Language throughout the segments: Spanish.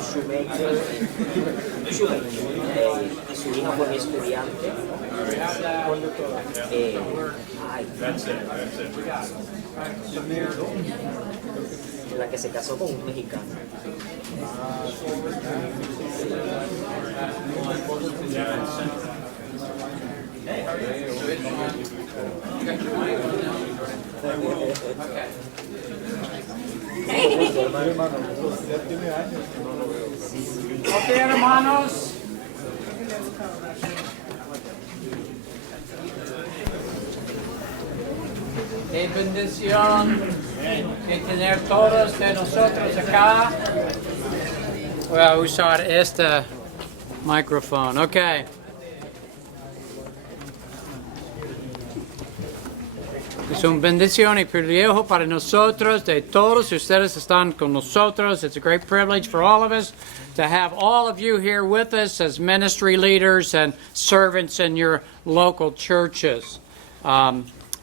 Shoemaker, y su hija fue mi estudiante. Ay, la que se casó con un mexicano. Ok, hermanos. Qué bendición de tener todos de nosotros acá. Voy a usar este micrófono. Ok. Es una bendición y privilegio para nosotros, de todos ustedes están con nosotros. It's a great privilege for all of us to have all of you here with us as ministry leaders and servants in your local churches.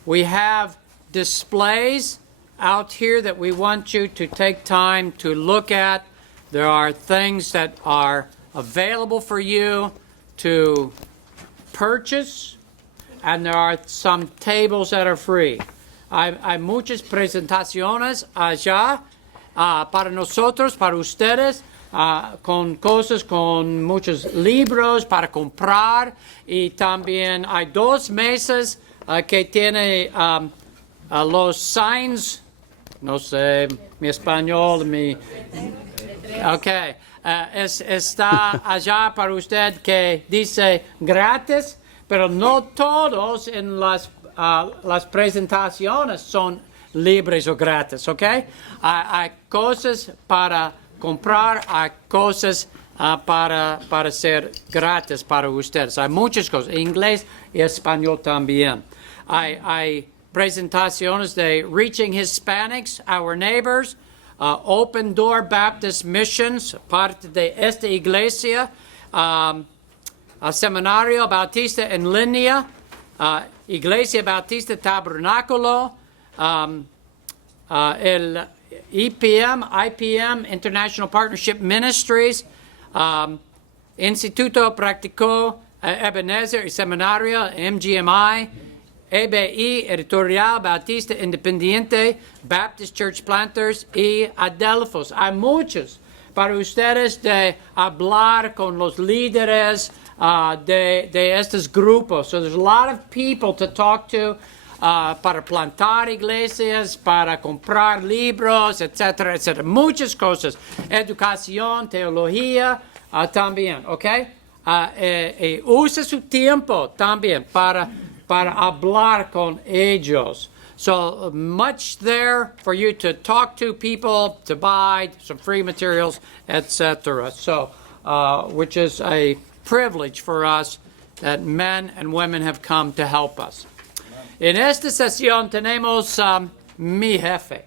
We have displays out here that we want you to take time to look at. There are things that are available for you to purchase, and there are some tables that are free. Hay muchas presentaciones allá para nosotros, para ustedes, con cosas, con muchos libros para comprar, y también hay 2 mesas que tiene los signs, no sé, mi español, está allá para usted que dice gratis. Pero no todos en las presentaciones son libres o gratis, ¿ok? Hay cosas para comprar, hay cosas para ser gratis para ustedes. Hay muchas cosas, inglés y español también. Hay presentaciones de Reaching Hispanics, Our Neighbors, Open Door Baptist Missions, parte de esta iglesia, Seminario Bautista en línea, Iglesia Bautista Tabernáculo, el IPM, International Partnership Ministries, Instituto Práctico Ebenezer y Seminario, MGMI, EBI, Editorial Bautista Independiente, Baptist Church Planters y Adelphos. Hay muchos para ustedes de hablar con los líderes de estos grupos. So there's a lot of people to talk to para plantar iglesias, para comprar libros, etcétera, etcétera. Muchas cosas. Educación, teología, también, ¿ok? Use su tiempo también para hablar con ellos. So much there for you to talk to people, to buy some free materials, etc. So, which is a privilege for us that men and women have come to help us. En esta sesión tenemos mi jefe,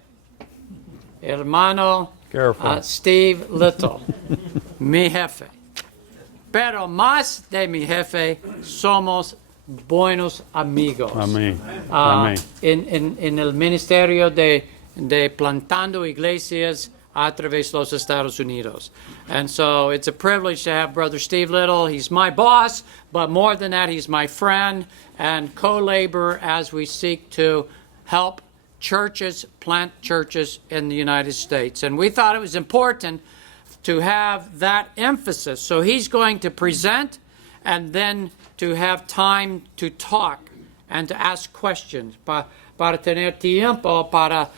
hermano Steve Little, mi jefe. Pero más de mi jefe, somos buenos amigos. Amén. Amén. En el ministerio de plantando iglesias a través de los Estados Unidos. And so it's a privilege to have Brother Steve Little. He's my boss, but more than that, he's my friend and co-laborer as we seek to help churches, plant churches in the United States. And we thought it was important to have that emphasis. So he's going to present and then to have time to talk and to ask questions, para tener tiempo para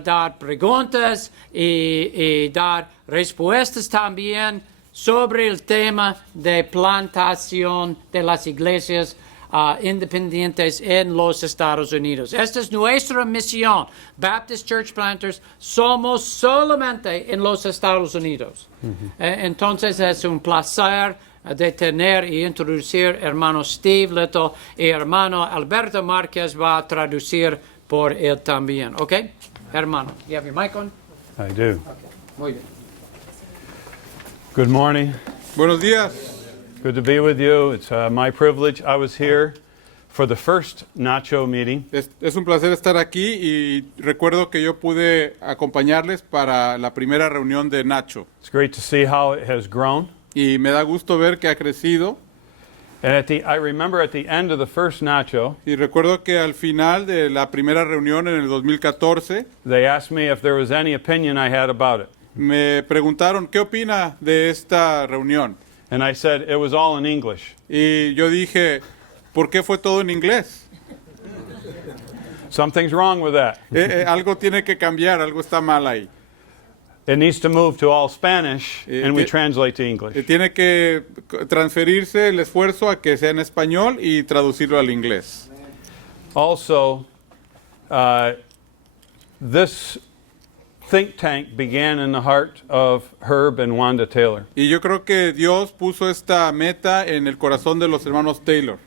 dar preguntas y dar respuestas también sobre el tema de plantación de las iglesias independientes en los Estados Unidos. Esta es nuestra misión. Baptist Church Planters somos solamente en los Estados Unidos. Entonces es un placer de tener y introducir hermano Steve Little, y hermano Alberto Márquez va a traducir por él también. ¿Ok? Hermano, you have your mic on? I do. Okay. Muy bien. Good morning. Buenos días. Good to be with you. It's my privilege. I was here for the first Nacho meeting. Es un placer estar aquí y recuerdo que yo pude acompañarles para la primera reunión de Nacho. It's great to see how it has grown. Y me da gusto ver que ha crecido. And I remember at the end of the first Nacho, Y recuerdo que al final de la primera reunión en el 2014 they asked me if there was any opinion I had about it. me preguntaron qué opina de esta reunión. And I said it was all in English. Y yo dije, ¿por qué fue todo en inglés? Something's wrong with that. Algo tiene que cambiar, algo está mal ahí. It needs to move to all Spanish, and we ti- translate to English. Tiene que transferirse el esfuerzo a que sea en español y traducirlo al inglés. Also, this think tank began in the heart of Herb and Wanda Taylor. Y yo creo que Dios puso esta meta en el corazón de los hermanos Taylor.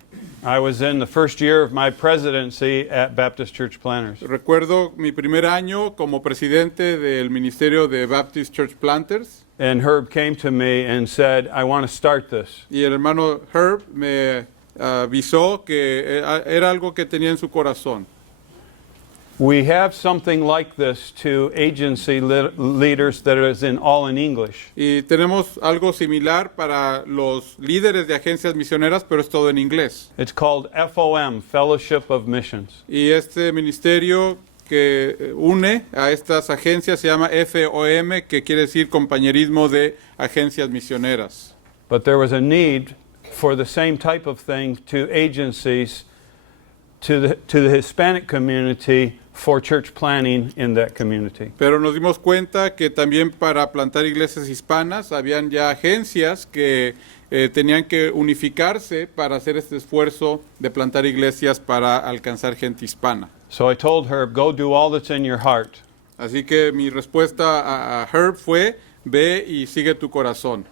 I was in the first year of my presidency at Baptist Church Planners. Recuerdo mi primer año como presidente del ministerio de Baptist Church Planters And Herb came to me and said, I want to start this. y el hermano Herb me avisó que era algo que tenía en su corazón. We have something like this to agency leaders that is all in English. Y tenemos algo similar para los líderes de agencias misioneras, pero es todo en inglés. It's called FOM, Fellowship of Missions. Y este ministerio que une a estas agencias se llama FOM, que quiere decir Compañerismo de Agencias Misioneras. But there was a need for the same type of thing to agencies to the Hispanic community for church planning in that community. Pero nos dimos cuenta que también para plantar iglesias hispanas habían ya agencias que tenían que unificarse para hacer este esfuerzo de plantar iglesias para alcanzar gente hispana. So I told Herb, go do all that's in your heart. Así que mi respuesta a Herb fue, ve y sigue tu corazón.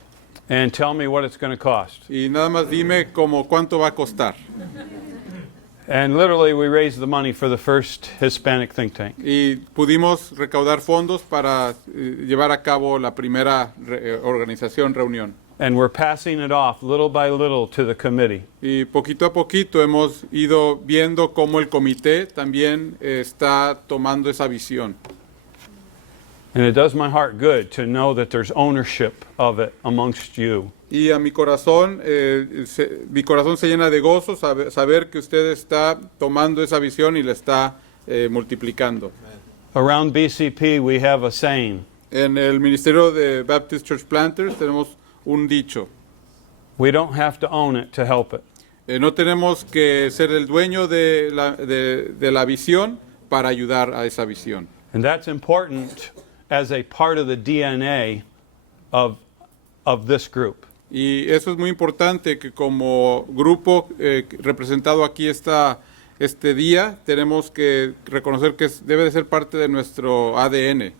And tell me what it's going to cost. Y nada más dime como cuánto va a costar. And literally, we raised the money for the first Hispanic think tank. Y pudimos recaudar fondos para llevar a cabo la primera reunión. And we're passing it off little by little to the committee. Y poquito a poquito hemos ido viendo cómo el comité también está tomando esa visión. And it does my heart good to know that there's ownership of it amongst you. Y a mi corazón se llena de gozo saber que usted está tomando esa visión y la está multiplicando. Around BCP, we have a saying. En el ministerio de Baptist Church Planters tenemos un dicho. We don't have to own it to help it. No tenemos que ser el dueño de la visión para ayudar a esa visión. And that's important as a part of the DNA of this group. Y eso es muy importante que como grupo representado aquí este día tenemos que reconocer que debe de ser parte de nuestro ADN.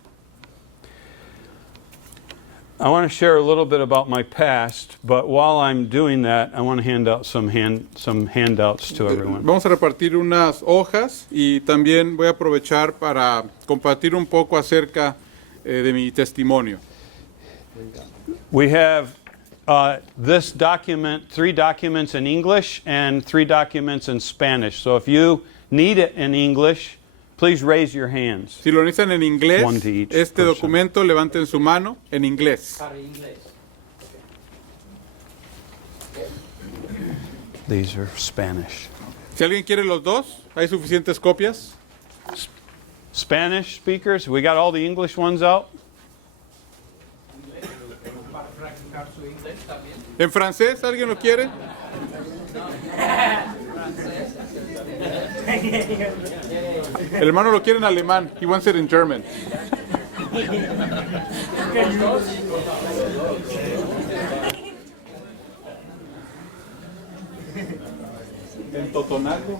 I want to share a little bit about my past, but while I'm doing that, I want to hand out some handouts to everyone. Vamos a repartir unas hojas y también voy a aprovechar para compartir un poco acerca de mi testimonio. We have this document, 3 documents in English and 3 documents in Spanish. So if you need it in English, please raise your hands. Si lo necesitan en inglés, One to each este person. documento levanten su mano en inglés. These are Spanish. Si alguien quiere los dos, hay suficientes copias. Spanish speakers, we got all the English ones out? ¿En francés alguien lo quiere? El hermano lo quiere en alemán. He wants it in German. En Totonaco.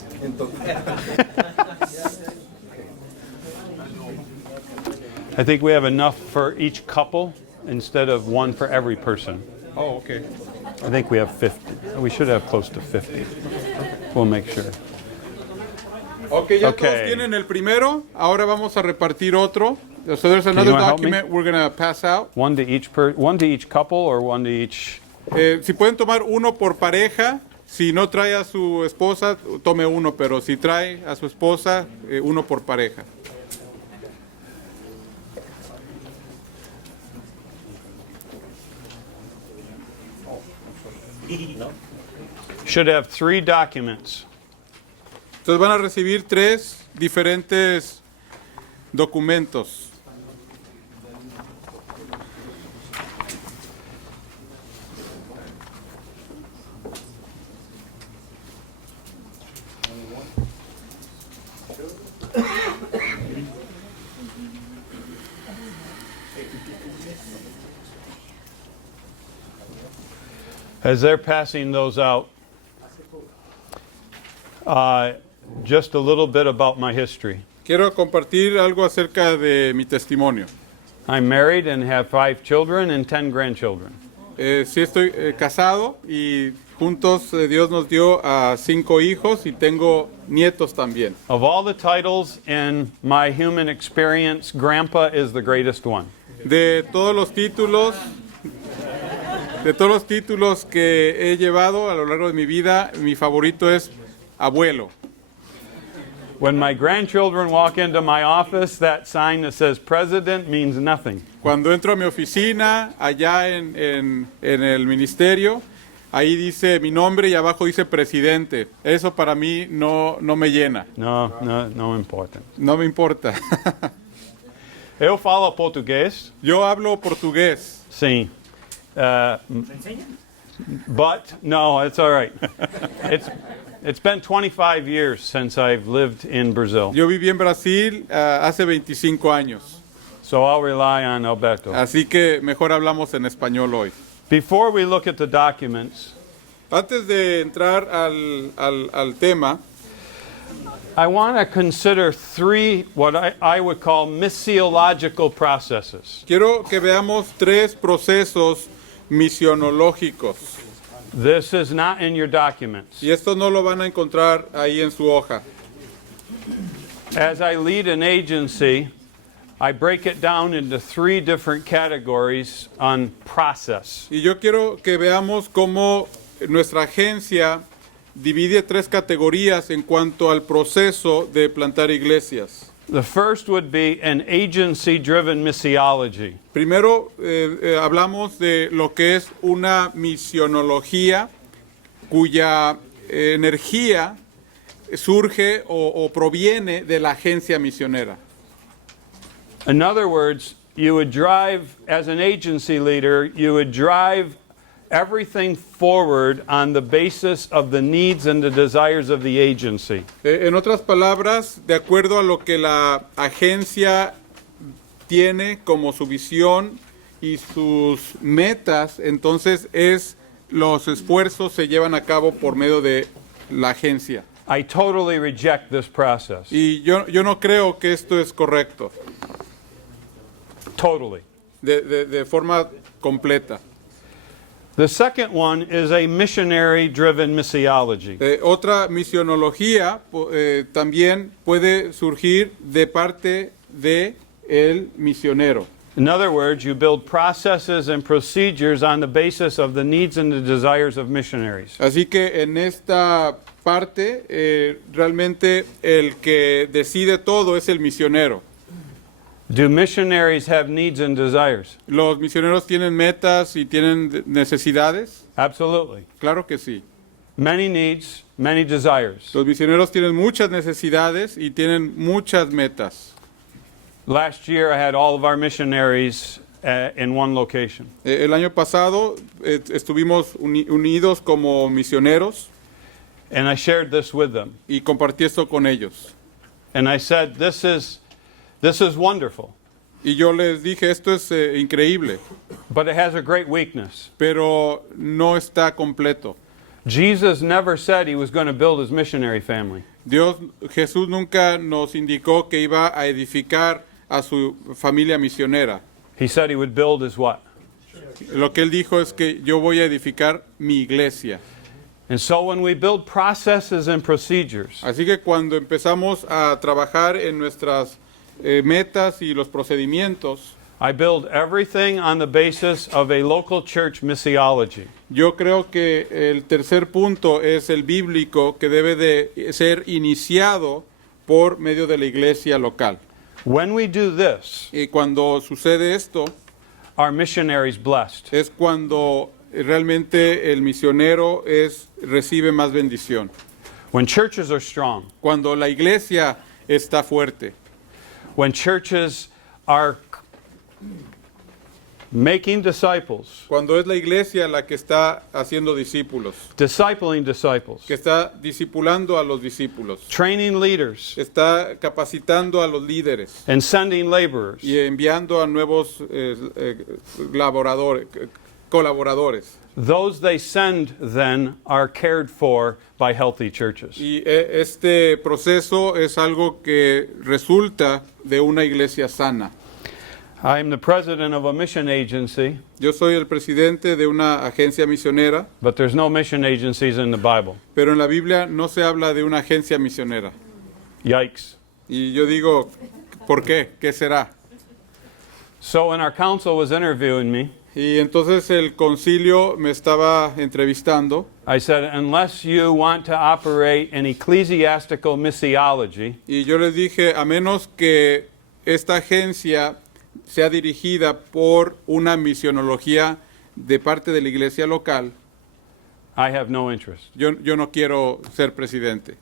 I think we have enough for each couple instead of one for every person. Oh, okay. I think we have 50. We should have close to 50. We'll make sure. Okay, ya Okay. todos tienen el primero. Ahora vamos a repartir otro. So there's another wanna help me? document we're going to pass out. One to each couple or one to each? Si pueden tomar uno por pareja, Si no trae a su esposa, tome uno, pero si trae a su esposa, uno por pareja. Should have 3 documents. Entonces van a recibir 3 diferentes documentos. As they're passing those out, just a little bit about my history. Quiero compartir algo acerca de mi testimonio. I'm married and have 5 children and 10 grandchildren. Sí estoy casado y juntos Dios nos dio a 5 hijos y tengo nietos también. Of all the titles in my human experience, Grandpa is the greatest one. De todos los títulos que he llevado a lo largo de mi vida, mi favorito es abuelo. When my grandchildren walk into my office, that sign that says president means nothing. Cuando entro a mi oficina, allá en el ministerio, ahí dice mi nombre y abajo dice presidente. Eso para mí no me llena, No importa. no me importa. Eu falo português, Yo hablo portugués. sim. But no, it's all right. It's been 25 years since I've lived in Brazil, Yo viví en Brasil hace 25 años, so I'll rely on Alberto. así que mejor hablamos en español hoy. Before we look at the documents, Antes de entrar al tema, I want to consider 3 what I would call missiological processes. quiero que veamos 3 procesos misionológicos. This is not in your documents. Y esto no lo van a encontrar ahí en su hoja. As I lead an agency, I break it down into 3 different categories on process. Y yo quiero que veamos cómo nuestra agencia divide 3 categorías en cuanto al proceso de plantar iglesias. The first would be an agency-driven missiology. Primero hablamos de lo que es una misionología cuya energía surge o proviene de la agencia misionera. In other words, you would drive, as an agency leader, you would drive everything forward on the basis of the needs and the desires of the agency. En otras palabras, de acuerdo a lo que la agencia tiene como su visión y sus metas, entonces los esfuerzos se llevan a cabo por medio de la agencia. I totally reject this process. Y yo no creo que esto es correcto, Totally. de forma completa. The second one is a missionary-driven missiology. Otra misionología también puede surgir de parte de el misionero. In other words, you build processes and procedures on the basis of the needs and the desires of missionaries. Así que en esta parte realmente el que decide todo es el misionero. Do missionaries have needs and desires? ¿Los misioneros tienen metas y tienen necesidades? Absolutely. Claro que sí. Many needs, many desires. Los misioneros tienen muchas necesidades y tienen muchas metas. Last year, I had all of our missionaries in one location. El año pasado estuvimos unidos como misioneros And I shared this with them. y compartí esto con ellos. And I said, this is wonderful, Y yo les dije, esto es increíble, but it has a great weakness. pero no está completo. Jesus never said he was going to build his missionary family. Jesús nunca nos indicó que iba a edificar a su familia misionera. He said he would build his what? Lo que él dijo es que yo voy a edificar mi iglesia. And so when we build processes and procedures, Así que cuando empezamos a trabajar en nuestras metas y los procedimientos, I build everything on the basis of a local church missiology. Yo creo que el tercer punto es el bíblico, que debe de ser iniciado por medio de la iglesia local. When we do this, Y cuando sucede esto, our missionaries blessed. es cuando realmente el misionero recibe más bendición. When churches are strong, Cuando la iglesia está fuerte, when churches are making disciples, cuando es la iglesia la que está haciendo discípulos, discipling disciples, que está discipulando a los discípulos, training leaders, está capacitando a los líderes and sending laborers, y enviando a nuevos colaboradores. those they send then are cared for by healthy churches. Y este proceso es algo que resulta de una iglesia sana. I'm the president of a mission agency, Yo soy el presidente de una agencia misionera, but there's no mission agencies in the Bible. pero en la Biblia no se habla de una agencia misionera. Yikes. Y yo digo, ¿por qué? ¿Qué será? So when our council was interviewing me, Y entonces el concilio me estaba entrevistando I said, unless you want to operate an ecclesiastical missiology, y yo les dije, a menos que esta agencia sea dirigida por una misionología de parte de la iglesia local, I have no interest. yo no quiero ser presidente.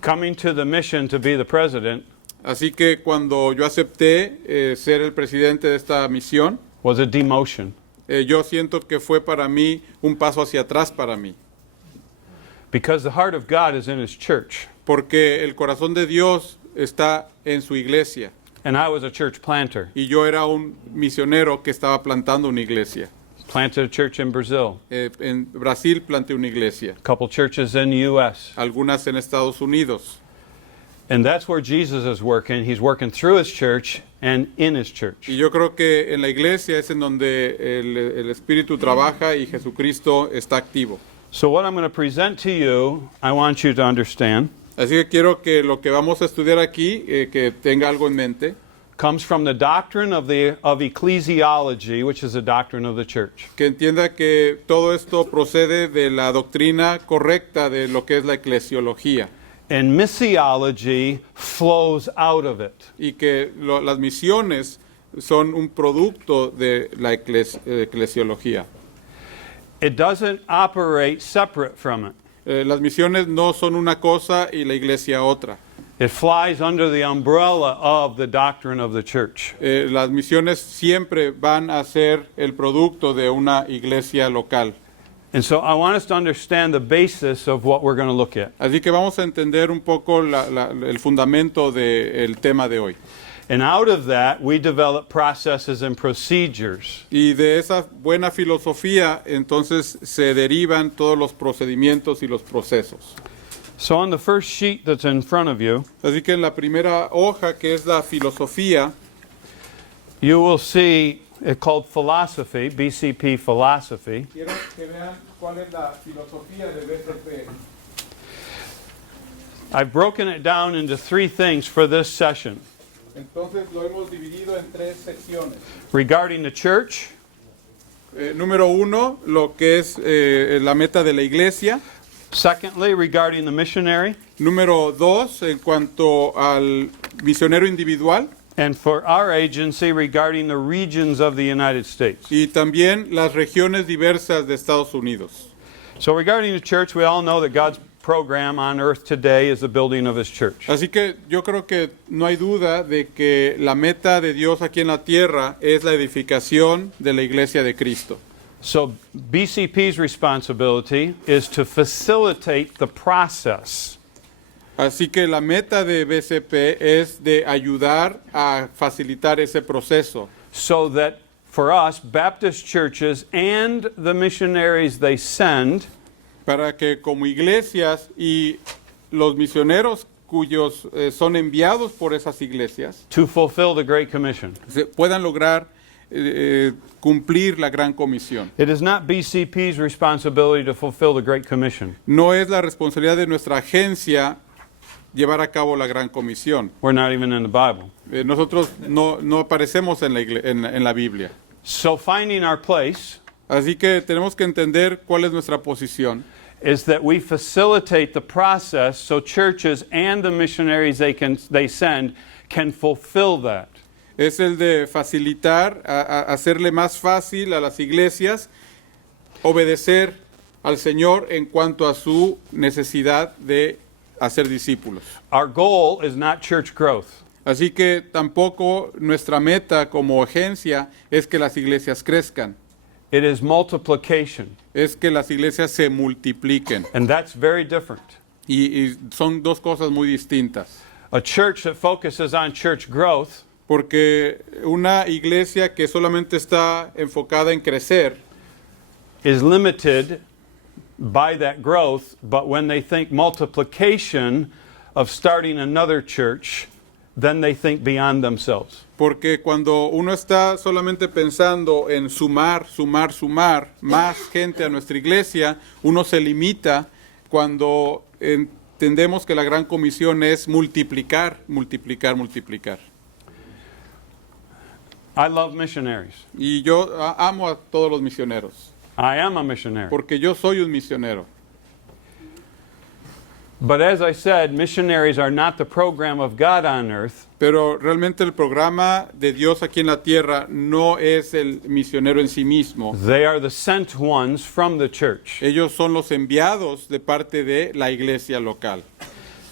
Coming to the mission to be the president Así que cuando yo acepté ser el presidente de esta misión, was a demotion yo siento que fue para mí un paso hacia atrás para mí, because the heart of God is in His church, porque el corazón de Dios está en su iglesia and I was a church planter. y yo era un misionero que estaba plantando una iglesia. Planted a church in Brazil, En Brasil planté una iglesia, a couple churches in the U.S., algunas en Estados Unidos. and that's where Jesus is working. He's working through His church and in His church. Y yo creo que en la iglesia es en donde el Espíritu trabaja y Jesucristo está activo. So what I'm going to present to you, I want you to understand, Así que quiero que lo que vamos a estudiar aquí, que tenga algo en mente, comes from the doctrine of ecclesiology, which is a doctrine of the church. que entienda que todo esto procede de la doctrina correcta de lo que es la eclesiología And missiology flows out of it. y que las misiones son un producto de la eclesiología. It doesn't operate separate from it. Las misiones no son una cosa y la iglesia otra. It flies under the umbrella of the doctrine of the church. Las misiones siempre van a ser el producto de una iglesia local. And so I want us to understand the basis of what we're going to look at. Así que vamos a entender un poco el fundamento del tema de hoy. And out of that, we develop processes and procedures. Y de esa buena filosofía, entonces se derivan todos los procedimientos y los procesos. So on the first sheet that's in front of you, Así que en la primera hoja, que es la filosofía, you will see it called philosophy, BCP philosophy. quiero que vean cuál es la filosofía de BCP. I've broken it down into three things for this session. Entonces lo hemos dividido en tres secciones. Regarding the church, Número uno, lo que es la meta de la iglesia. secondly, regarding the missionary, Número dos, en cuanto al misionero individual. and for our agency, regarding the regions of the United States. Y también las regiones diversas de Estados Unidos. So regarding the church, we all know that God's program on earth today is the building of His church. Así que yo creo que no hay duda de que la meta de Dios aquí en la tierra es la edificación de la iglesia de Cristo. So BCP's responsibility is to facilitate the process. Así que la meta de BCP es de ayudar a facilitar ese proceso, So that for us, Baptist churches and the missionaries they send para que como iglesias y los misioneros cuyos son enviados por esas iglesias to fulfill the Great Commission. puedan lograr cumplir la gran comisión. It is not BCP's responsibility to fulfill the Great Commission. No es la responsabilidad de nuestra agencia llevar a cabo la gran comisión. We're not even in the Bible. Nosotros no aparecemos en la Biblia. So finding our place Así que tenemos que entender cuál es nuestra posición. is that we facilitate the process so churches and the missionaries they send can fulfill that. Es el de facilitar, hacerle más fácil a las iglesias obedecer al Señor en cuanto a su necesidad de hacer discípulos. Our goal is not church growth. Así que tampoco nuestra meta como agencia es que las iglesias crezcan, It is multiplication. es que las iglesias se multipliquen. And that's very different. Y son dos cosas muy distintas. A church that focuses on church growth Porque una iglesia que solamente está enfocada en crecer is limited by that growth, but when they think multiplication of starting another church, then they think beyond themselves. Porque cuando uno está solamente pensando en sumar más gente a nuestra iglesia, uno se limita cuando entendemos que la gran comisión es multiplicar. I love missionaries. Y yo amo a todos los misioneros, I am a missionary. porque yo soy un misionero. But as I said, missionaries are not the program of God on earth. Pero realmente el programa de Dios aquí en la tierra no es el misionero en sí mismo. They are the sent ones from the church. Ellos son los enviados de parte de la iglesia local.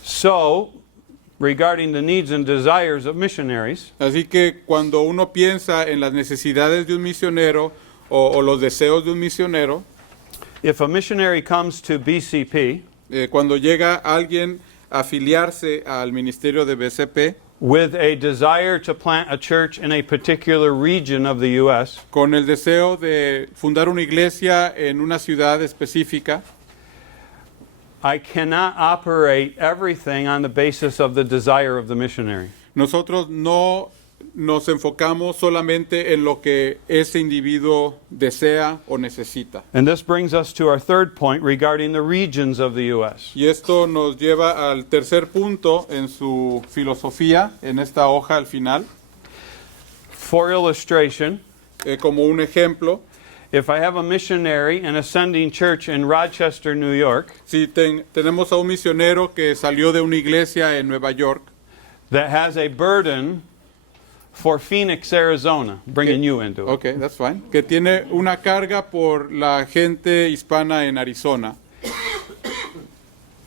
So, regarding the needs and desires of missionaries, Así que cuando uno piensa en las necesidades de un misionero o los deseos de un misionero, if a missionary comes to BCP cuando llega alguien a afiliarse al ministerio de BCP with a desire to plant a church in a particular region of the U.S., con el deseo de fundar una iglesia en una ciudad específica, I cannot operate everything on the basis of the desire of the missionary. nosotros no nos enfocamos solamente en lo que ese individuo desea o necesita. And this brings us to our third point regarding the regions of the U.S. Y esto nos lleva al tercer punto en su filosofía, en esta hoja al final, For illustration, como un ejemplo. if I have a missionary and a sending church in Rochester, New York, Si tenemos a un misionero que salió de una iglesia en Nueva York, that has a burden for Phoenix, Arizona, bringing you into it. okay, that's fine, que tiene una carga por la gente hispana en Arizona.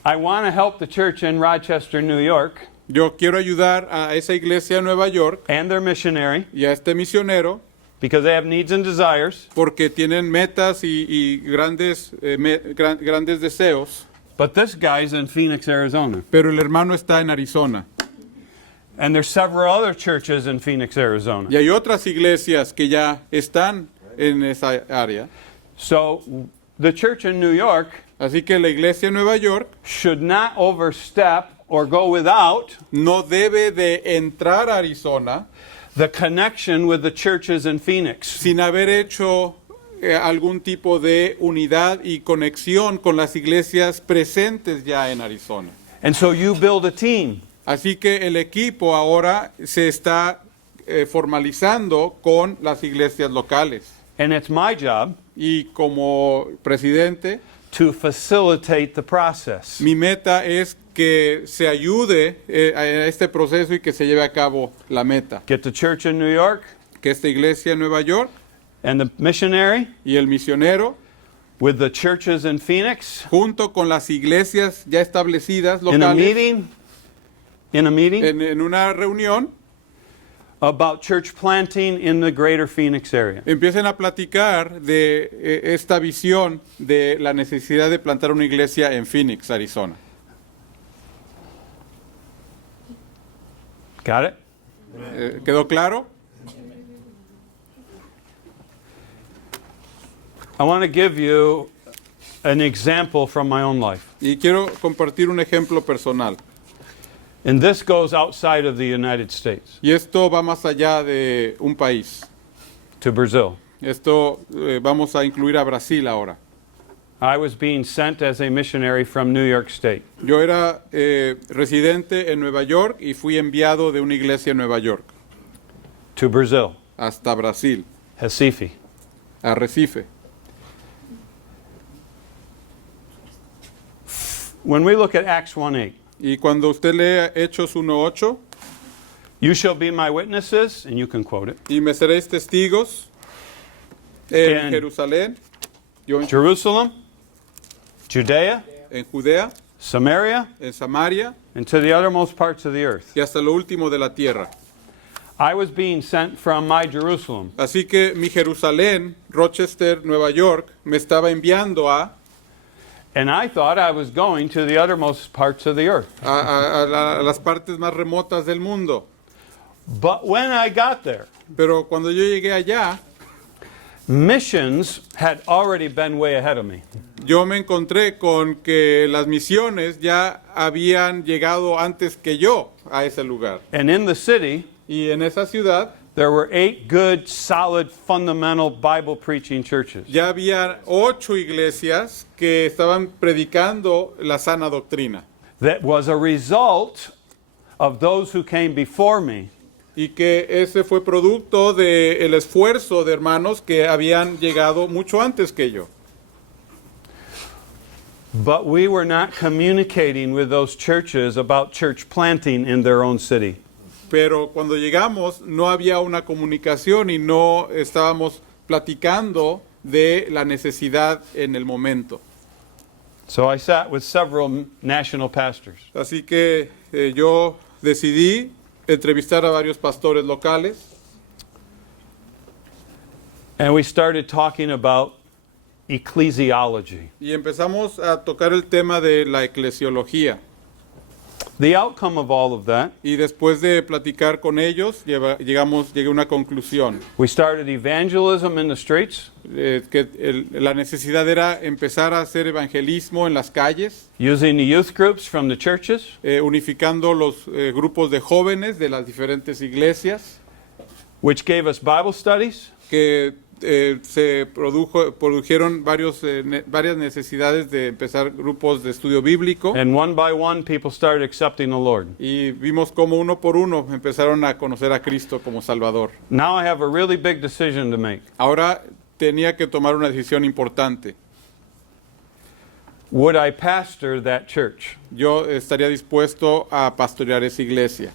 I want to help the church in Rochester, New York, Yo quiero ayudar a esa iglesia en Nueva York and their missionary y a este misionero because they have needs and desires, porque tienen metas y grandes deseos, but this guy's in Phoenix, Arizona. pero el hermano está en Arizona. And there's several other churches in Phoenix, Arizona. Y hay otras iglesias que ya están en esa área. So the church in New York Así que la iglesia en Nueva York should not overstep or go without no debe de entrar a Arizona the connection with the churches in Phoenix. sin haber hecho algún tipo de unidad y conexión con las iglesias presentes ya en Arizona. And so you build a team. Así que el equipo ahora se está formalizando con las iglesias locales. And it's my job Y como presidente, to facilitate the process. mi meta es que se ayude a este proceso y que se lleve a cabo la meta. Get the church in New York Que esta iglesia en Nueva York and the missionary y el misionero, with the churches in Phoenix junto con las iglesias ya establecidas in a locales, meeting en una reunión, about church planting in the greater Phoenix area. empiecen a platicar de esta visión de la necesidad de plantar una iglesia en Phoenix, Arizona. Got it? ¿Quedó claro? I want to give you an example from my own life. Y quiero compartir un ejemplo personal. And this goes outside of the United States Y esto va más allá de un país. to Brazil. Esto vamos a incluir a Brasil ahora. I was being sent as a missionary from New York State. Yo era residente en Nueva York y fui enviado de una iglesia en Nueva York To Brazil, hasta Brasil, Recife. a Recife. When we look at Acts 1:8, Y cuando usted lee Hechos 1:8, you shall be my witnesses, and you can quote it, y me seréis testigos en En- Jerusalén, yo Jerusalem, Judea, en Judea, Samaria, en Samaria and to the uttermost parts of the earth. y hasta lo último de la tierra. I was being sent from my Jerusalem, Así que mi Jerusalén, Rochester, Nueva York, me estaba enviando and I thought I was going to the uttermost parts of the earth. a las partes más remotas del mundo. But when I got there, Pero cuando yo llegué allá, missions had already been way ahead of me. yo me encontré con que las misiones ya habían llegado antes que yo a ese lugar. And in the city, Y en esa ciudad there were 8 good, solid, fundamental Bible preaching churches. ya había 8 iglesias que estaban predicando la sana doctrina. That was a result of those who came before me. Y que ese fue producto del esfuerzo de hermanos que habían llegado mucho antes que yo. But we were not communicating with those churches about church planting in their own city. Pero cuando llegamos no había una comunicación y no estábamos platicando de la necesidad en el momento. So I sat with several national pastors. Así que yo decidí entrevistar a varios pastores locales And we started talking about ecclesiology. y empezamos a tocar el tema de la eclesiología. The outcome of all of that, Y después de platicar con ellos, llegué a una conclusión, we started evangelism in the streets, que la necesidad era empezar a hacer evangelismo en las calles, using the youth groups from the churches, unificando los grupos de jóvenes de las diferentes iglesias, which gave us Bible studies, que se produjeron varias necesidades de empezar grupos de estudio bíblico. and one by one people started accepting the Lord. Y vimos cómo uno por uno empezaron a conocer a Cristo como Salvador. Now I have a really big decision to make. Ahora tenía que tomar una decisión importante. Would I pastor that church? Yo estaría dispuesto a pastorear esa iglesia.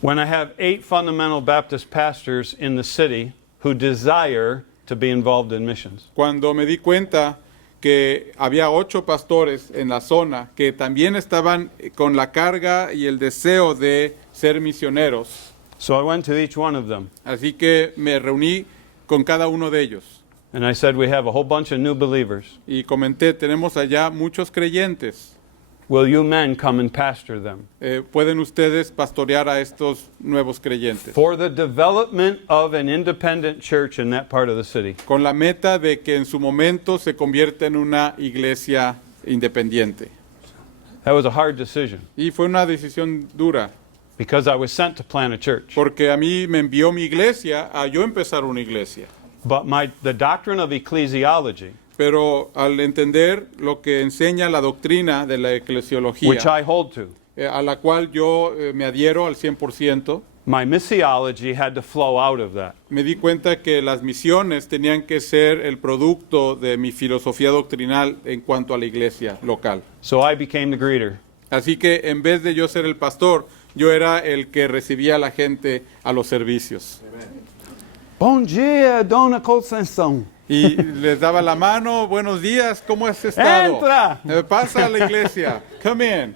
When I have 8 fundamental Baptist pastors in the city who desire to be involved in missions. Cuando me di cuenta que había 8 pastores en la zona que también estaban con la carga y el deseo de ser misioneros. So I went to each one of them Así que me reuní con cada uno de ellos and I said, we have a whole bunch of new believers. y comenté, tenemos allá muchos creyentes. Will you men come and pastor them? ¿Pueden ustedes pastorear a estos nuevos creyentes? For the development of an independent church in that part of the city. Con la meta de que en su momento se convierta en una iglesia independiente. That was a hard decision Y fue una decisión dura, because I was sent to plant a church. porque a mí me envió mi iglesia a yo empezar una iglesia. But the doctrine of ecclesiology, Pero al entender lo que enseña la doctrina de la eclesiología, which I hold to, a la cual yo me adhiero al 100%, my missiology had to flow out of that. me di cuenta que las misiones tenían que ser el producto de mi filosofía doctrinal en cuanto a la iglesia local. So I became the greeter. Así que en vez de yo ser el pastor, yo era el que recibía a la gente a los servicios. Bom dia, Dona Conceição. Y les daba la mano, buenos días, ¿cómo has estado? Entra. Pasa a la iglesia, come in.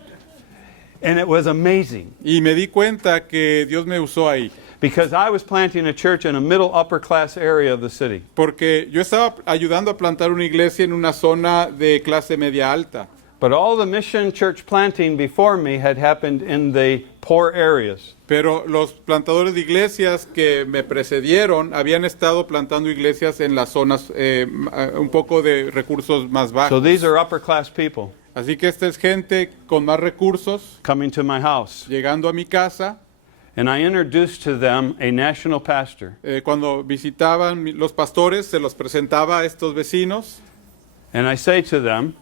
And it was amazing Y me di cuenta que Dios me usó ahí. because I was planting a church in a middle upper class area of the city. Porque yo estaba ayudando a plantar una iglesia en una zona de clase media alta. But all the mission church planting before me had happened in the poor areas. Pero los plantadores de iglesias que me precedieron habían estado plantando iglesias en las zonas un poco de recursos más So bajos. these are upper class people Así que esta es gente con más recursos coming to my house. llegando a mi casa and I introduced to them a national pastor. Cuando visitaban los pastores, se los presentaba a estos vecinos And I say to them,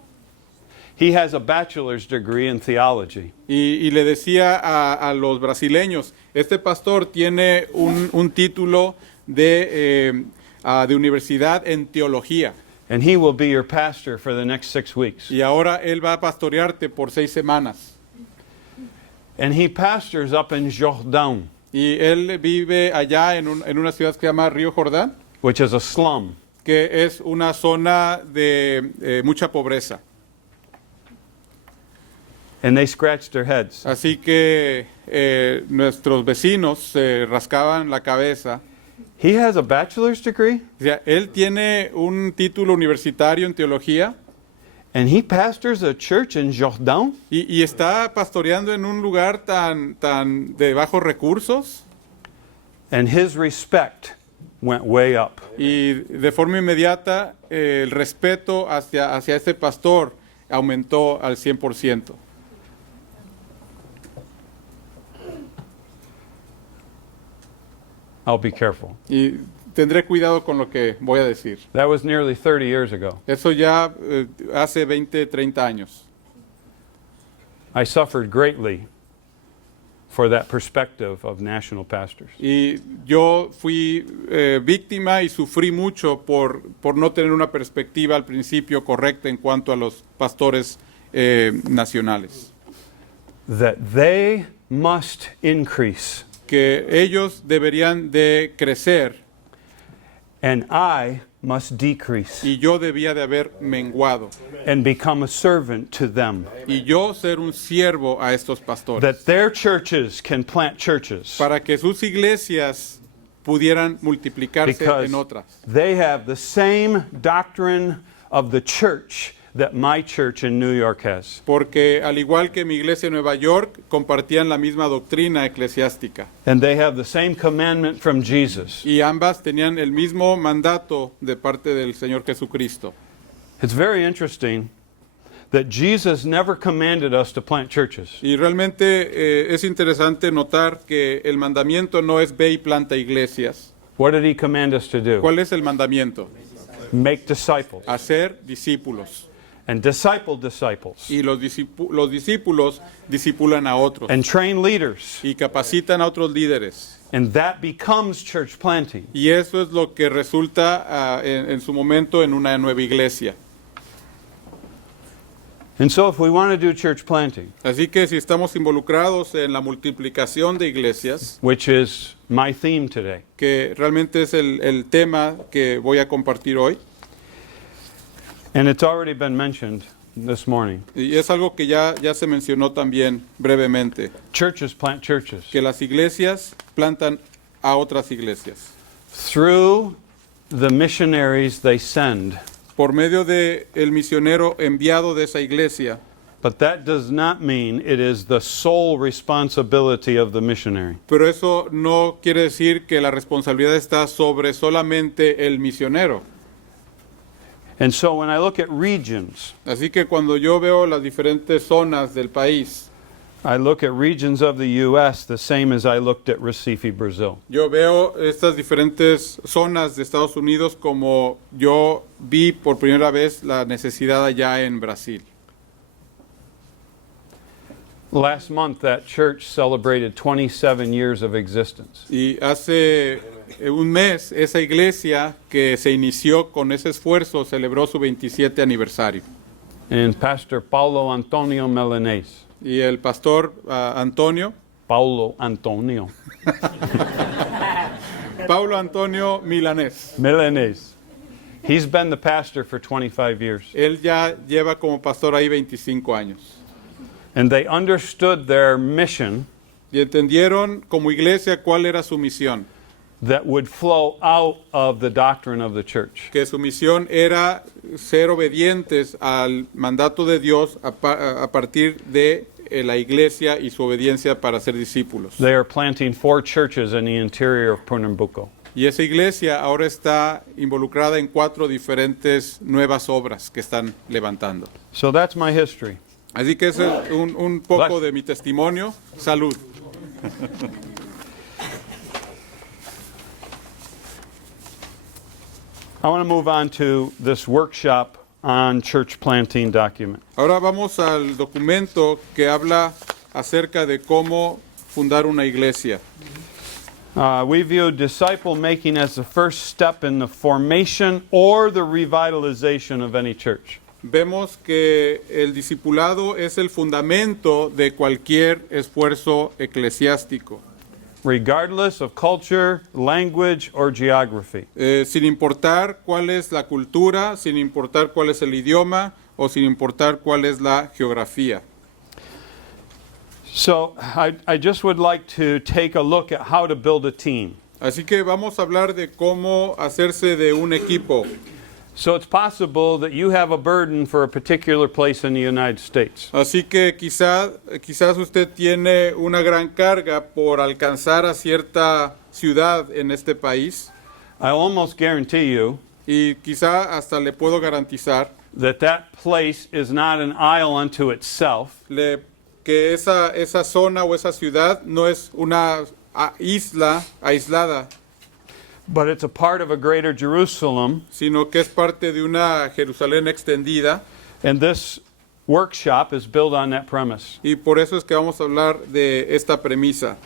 he has a bachelor's degree in theology. y le decía a los brasileños, este pastor tiene un título de universidad en teología And he will be your pastor for the next 6 weeks. y ahora él va a pastorearte por 6 semanas. And he pastors up in Jordão, Y él vive allá en una ciudad que se llama Río Jordán, which is a slum. que es una zona de mucha pobreza. And they scratched their heads. Así que nuestros vecinos se rascaban la cabeza. He has a bachelor's degree O sea, él tiene un título universitario en teología and he pastors a church in Jordão? y está pastoreando en un lugar tan de bajos recursos. And his respect went way up. Y de forma inmediata el respeto hacia este pastor aumentó al 100%. I'll be careful. Y tendré cuidado con lo que voy a decir. That was nearly 30 years ago. Eso ya hace 20, 30 años. I suffered greatly for that perspective of national pastors. Y yo fui víctima y sufrí mucho por no tener una perspectiva al principio correcta en cuanto a los pastores nacionales. That they must increase Que ellos deberían de crecer and I must decrease y yo debía de haber menguado. and become a servant to them. Y yo ser un siervo a estos pastores. That their churches can plant churches Para que sus iglesias pudieran multiplicarse because en otras. they have the same doctrine of the church that my church in New York has. Porque al igual que mi iglesia en Nueva York, compartían la misma doctrina eclesiástica. And they have the same commandment from Jesus. Y ambas tenían el mismo mandato de parte del Señor Jesucristo. It's very interesting that Jesus never commanded us to plant churches. Y realmente es interesante notar que el mandamiento no es ve y planta iglesias. What did he command us to do? ¿Cuál es el mandamiento? Make disciples Hacer discípulos. and disciple disciples Y los discípulos discipulan a otros. and train leaders. Y capacitan a otros líderes. And that becomes church planting. Y eso es lo que resulta en su momento en una nueva iglesia. And so if we want to do church planting, Así que si estamos involucrados en la multiplicación de iglesias, which is my theme today, que realmente es el tema que voy a compartir hoy, and it's already been mentioned this morning, y es algo que ya se mencionó también brevemente, churches plant churches. que las iglesias plantan a otras iglesias. Through the missionaries they send. Por medio de el misionero enviado de esa iglesia, But that does not mean it is the sole responsibility of the missionary. pero eso no quiere decir que la responsabilidad está sobre solamente el misionero. And so when I look at regions, Así que cuando yo veo las diferentes zonas del país, I look at regions of the U.S. the same as I looked at Recife, Brazil. yo veo estas diferentes zonas de Estados Unidos como yo vi por primera vez la necesidad allá en Brasil. Last month, that church celebrated 27 years of existence. Y hace un mes esa iglesia que se inició con ese esfuerzo celebró su 27 aniversario. And Pastor Paulo Antonio Milanés, Y el pastor Paulo Antonio Milanés, he's been the pastor for 25 years. él ya lleva como pastor ahí 25 años. And they understood their mission Y entendieron como iglesia cuál era su misión. that would flow out of the doctrine of the church. Que su misión era ser obedientes al mandato de Dios a partir de la iglesia y su obediencia para ser discípulos. They are planting 4 churches in the interior of Pernambuco. Y esa iglesia ahora está involucrada en 4 diferentes nuevas obras que están levantando. So that's my history. Así que ese es un poco de mi testimonio. Salud. I want to move on to this workshop on church planting document. Ahora vamos al documento que habla acerca de cómo fundar una iglesia. We view disciple making as the first step in the formation or the revitalization of any church. Vemos que el discipulado es el fundamento de cualquier esfuerzo eclesiástico, Regardless of culture, language, or geography. sin importar cuál es la cultura, sin importar cuál es el idioma o sin importar cuál es la geografía. So I just would like to take a look at how to build a team. Así que vamos a hablar de cómo hacerse de un equipo. So it's possible that you have a burden for a particular place in the United States. Así que quizás usted tiene una gran carga por alcanzar a cierta ciudad en este país I almost guarantee you y quizá hasta le puedo garantizar that that place is not an isle unto itself, que esa zona o esa ciudad no es una isla aislada, but it's a part of a greater Jerusalem. sino que es parte de una Jerusalén extendida, And this workshop is built on that premise. y por eso es que vamos a hablar de esta premisa.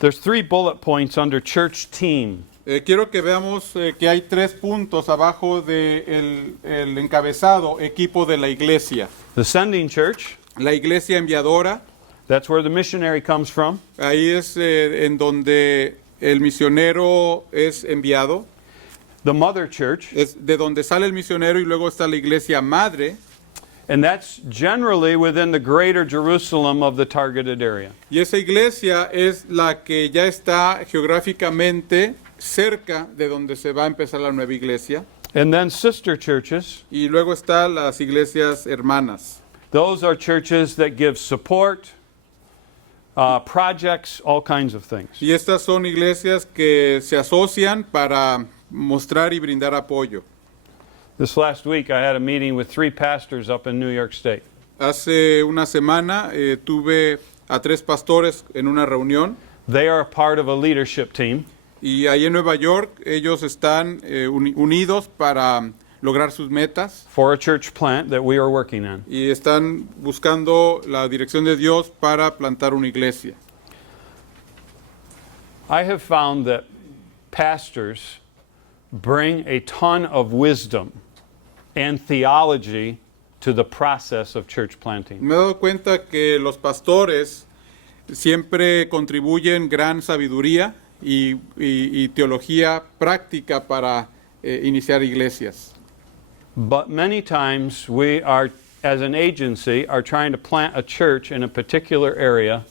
There's 3 bullet points under church team. Quiero que veamos que hay 3 puntos abajo del el encabezado equipo de la iglesia. The sending church, La iglesia enviadora, that's where the missionary comes from. ahí es en donde el misionero es enviado, The mother church, es de donde sale el misionero, y luego está la iglesia madre, and that's generally within the greater Jerusalem of the targeted area. y esa iglesia es la que ya está geográficamente cerca de donde se va a empezar la nueva iglesia, And then sister churches, y luego están las iglesias hermanas. those are churches that give support, projects, all kinds of things. Y estas son iglesias que se asocian para mostrar y brindar apoyo. This last week I had a meeting with 3 pastors up in New York State. Hace una semana tuve a 3 pastores en una reunión, They are a part of a leadership team. y ahí en Nueva York ellos están unidos para lograr sus metas For a church plant that we are working on. y están buscando la dirección de Dios para plantar una iglesia. I have found that pastors bring a ton of wisdom and theology to the process of church planting. Me he dado cuenta que los pastores siempre contribuyen gran sabiduría y teología práctica para iniciar iglesias. But many times we are, as an agency, are trying to plant a church in a particular area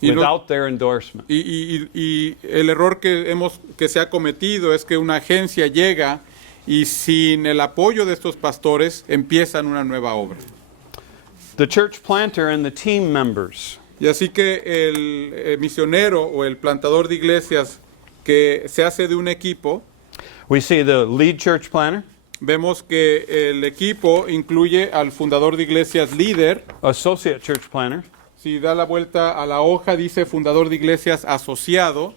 Y no- without their endorsement. Y el error que se ha cometido es que una agencia llega y sin el apoyo de estos pastores empiezan una nueva obra. The church planter and the team members Y así que el misionero o el plantador de iglesias que se hace de un equipo, we see the lead church planter, vemos que el equipo incluye al fundador de iglesias líder. associate church planter. Si da la vuelta a la hoja, dice fundador de iglesias asociado,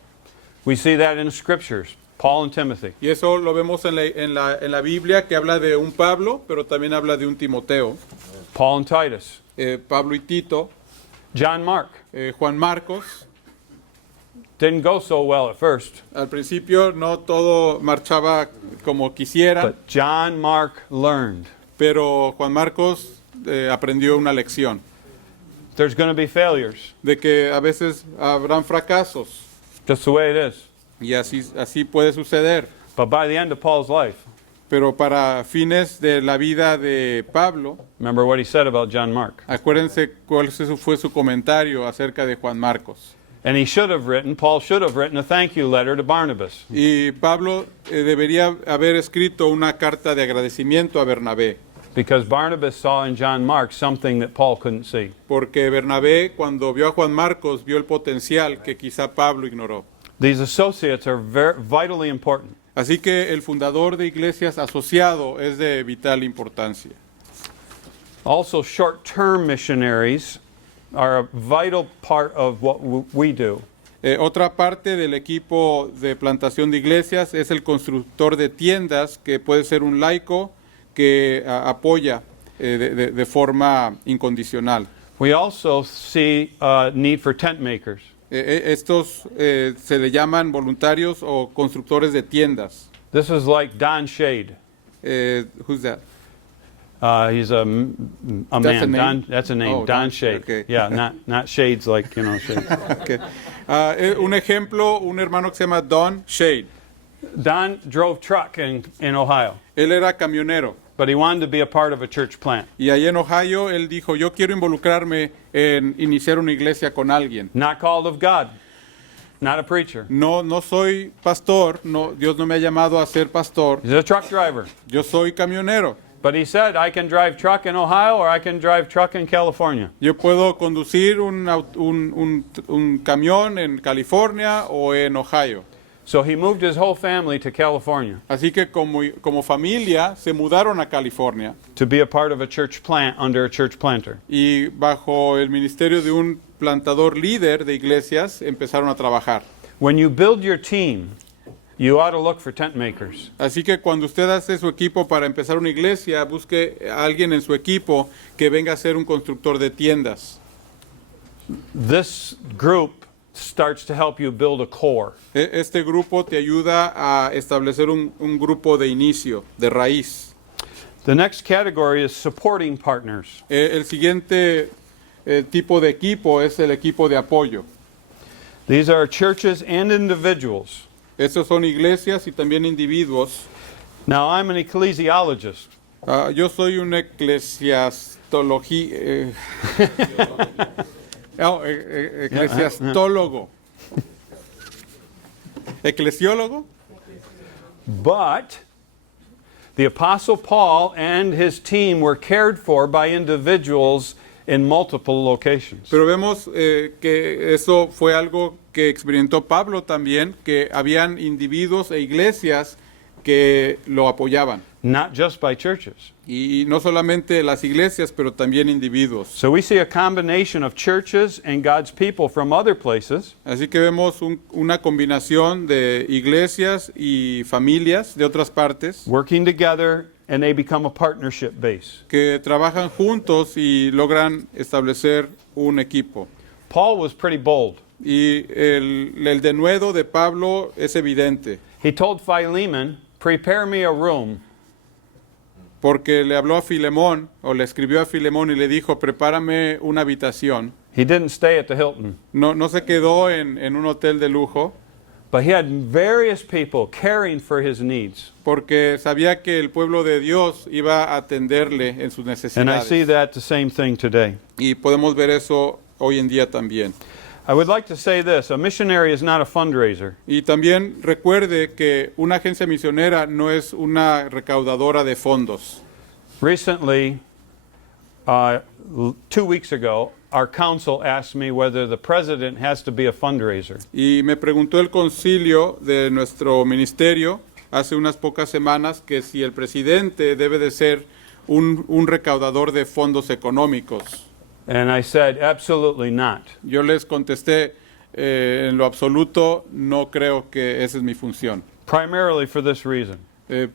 We see that in the scriptures, Paul and Timothy. y eso lo vemos en la Biblia, que habla de un Pablo, pero también habla de un Timoteo, Paul and Titus, Pablo y Tito, John Mark. Juan Marcos. Didn't go so well at first, Al principio no todo marchaba como quisiera, but John Mark learned. pero Juan Marcos aprendió una lección, There's going to be failures, de que a veces habrán fracasos, just the way it is. y así puede suceder. But by the end of Paul's life, Pero para fines de la vida de Pablo, remember what he said about John Mark. acuérdense cuál fue su comentario acerca de Juan Marcos. And Paul should have written a thank you letter to Barnabas. Y Pablo debería haber escrito una carta de agradecimiento a Bernabé, Because Barnabas saw in John Mark something that Paul couldn't see. porque Bernabé, cuando vio a Juan Marcos, vio el potencial que quizá Pablo ignoró. These associates are vitally important. Así que el fundador de iglesias asociado es de vital importancia. Also, short-term missionaries are a vital part of what we do. Otra parte del equipo de plantación de iglesias es el constructor de tiendas, que puede ser un laico que apoya de forma incondicional. We also see a need for tent makers. Estos se le llaman voluntarios o constructores de tiendas. This is like Don Shade. Who's that? He's a That's man. a name? Don, that's a name. Oh, Don Don, Shade. okay. Yeah, not shades like, shades. Okay. Un ejemplo, un hermano que se llama Don Shade. Don drove truck in Ohio, Él era camionero. but he wanted to be a part of a church plant. Y ahí en Ohio él dijo, yo quiero involucrarme en iniciar una iglesia con alguien. Not called of God, not a preacher. No soy pastor, no, Dios no me ha llamado a ser pastor, He's a truck driver. yo soy camionero. But he said, I can drive truck in Ohio or I can drive truck in California. Yo puedo conducir un camión en California o en Ohio. So he moved his whole family to California Así que como familia se mudaron a California to be a part of a church plant under a church planter. y bajo el ministerio de un plantador líder de iglesias empezaron a trabajar. When you build your team, you ought to look for tent makers. Así que cuando usted hace su equipo para empezar una iglesia, busque a alguien en su equipo que venga a ser un constructor de tiendas. This group starts to help you build a core. Este grupo te ayuda a establecer un grupo de inicio, de raíz. The next category is supporting partners. El siguiente tipo de equipo es el equipo de apoyo. These are churches and individuals. Estos son iglesias y también individuos. Now, I'm an ecclesiologist. Yo soy un eclesiastólogo. Eclesiastólogo. ¿Eclesiólogo? But the Apostle Paul and his team were cared for by individuals in multiple locations. Pero vemos que eso fue algo que experimentó Pablo también, que habían individuos e iglesias que lo apoyaban. Not just by churches. Y no solamente las iglesias, pero también individuos. So we see a combination of churches and God's people from other places Así que vemos una combinación de iglesias y familias de otras partes working together, and they become a partnership base. que trabajan juntos y logran establecer un equipo. Paul was pretty bold. Y el denuedo de Pablo es evidente, He told Philemon, prepare me a room. porque le habló a Filemón, o le escribió a Filemón y le dijo, prepárame una habitación. He didn't stay at the Hilton, No se quedó en un hotel de lujo, but he had various people caring for his needs. porque sabía que el pueblo de Dios iba a atenderle en sus And I see necesidades. that the same thing today. Y podemos ver eso hoy en día también. I would like to say this, a missionary is not a fundraiser. Y también recuerde que una agencia misionera no es una recaudadora de fondos. Recently, 2 weeks ago, our council asked me whether the president has to be a fundraiser. Y me preguntó el concilio de nuestro ministerio hace unas pocas semanas que si el presidente debe de ser un recaudador de fondos económicos. And I said, absolutely not. Yo les contesté, en lo absoluto no creo que esa es mi función. Primarily for this reason.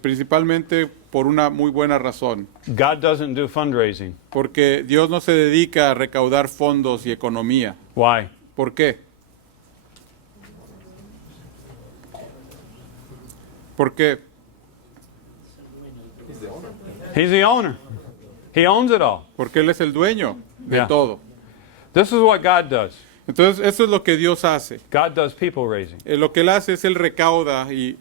Principalmente por una muy buena razón. God doesn't do fundraising. Porque Dios no se dedica a recaudar fondos y economía. Why? ¿Por qué? ¿Por qué? He's the owner. He owns it all. Porque Él es el dueño de Yeah. todo. This is what God does. Entonces, eso es lo que Dios hace. God does people raising. Lo que Él hace es Él recauda y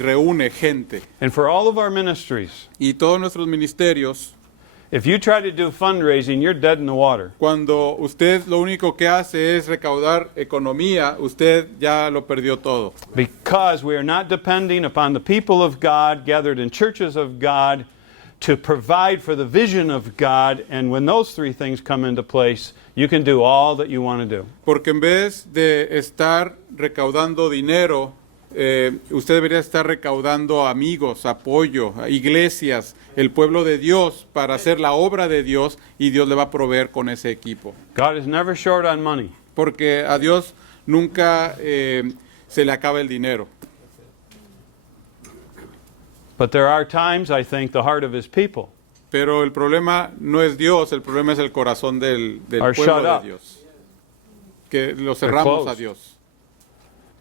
reúne gente. And for all of our ministries, Y todos nuestros ministerios, if you try to do fundraising, you're dead in the water. cuando usted lo único que hace es recaudar economía, usted ya lo perdió todo. Because we are not depending upon the people of God gathered in churches of God to provide for the vision of God. And when those three things come into place, you can do all that you want to do. Porque en vez de estar recaudando dinero, usted debería estar recaudando amigos, apoyo, iglesias, el pueblo de Dios para hacer la obra de Dios, y Dios le va a proveer con ese equipo. God is never short on money. Porque a Dios nunca se le acaba el dinero. But there are times, I think, the heart of his people Pero el problema no es Dios, el problema es el corazón del Are pueblo shut de up. Dios. Que lo cerramos closed. a Dios.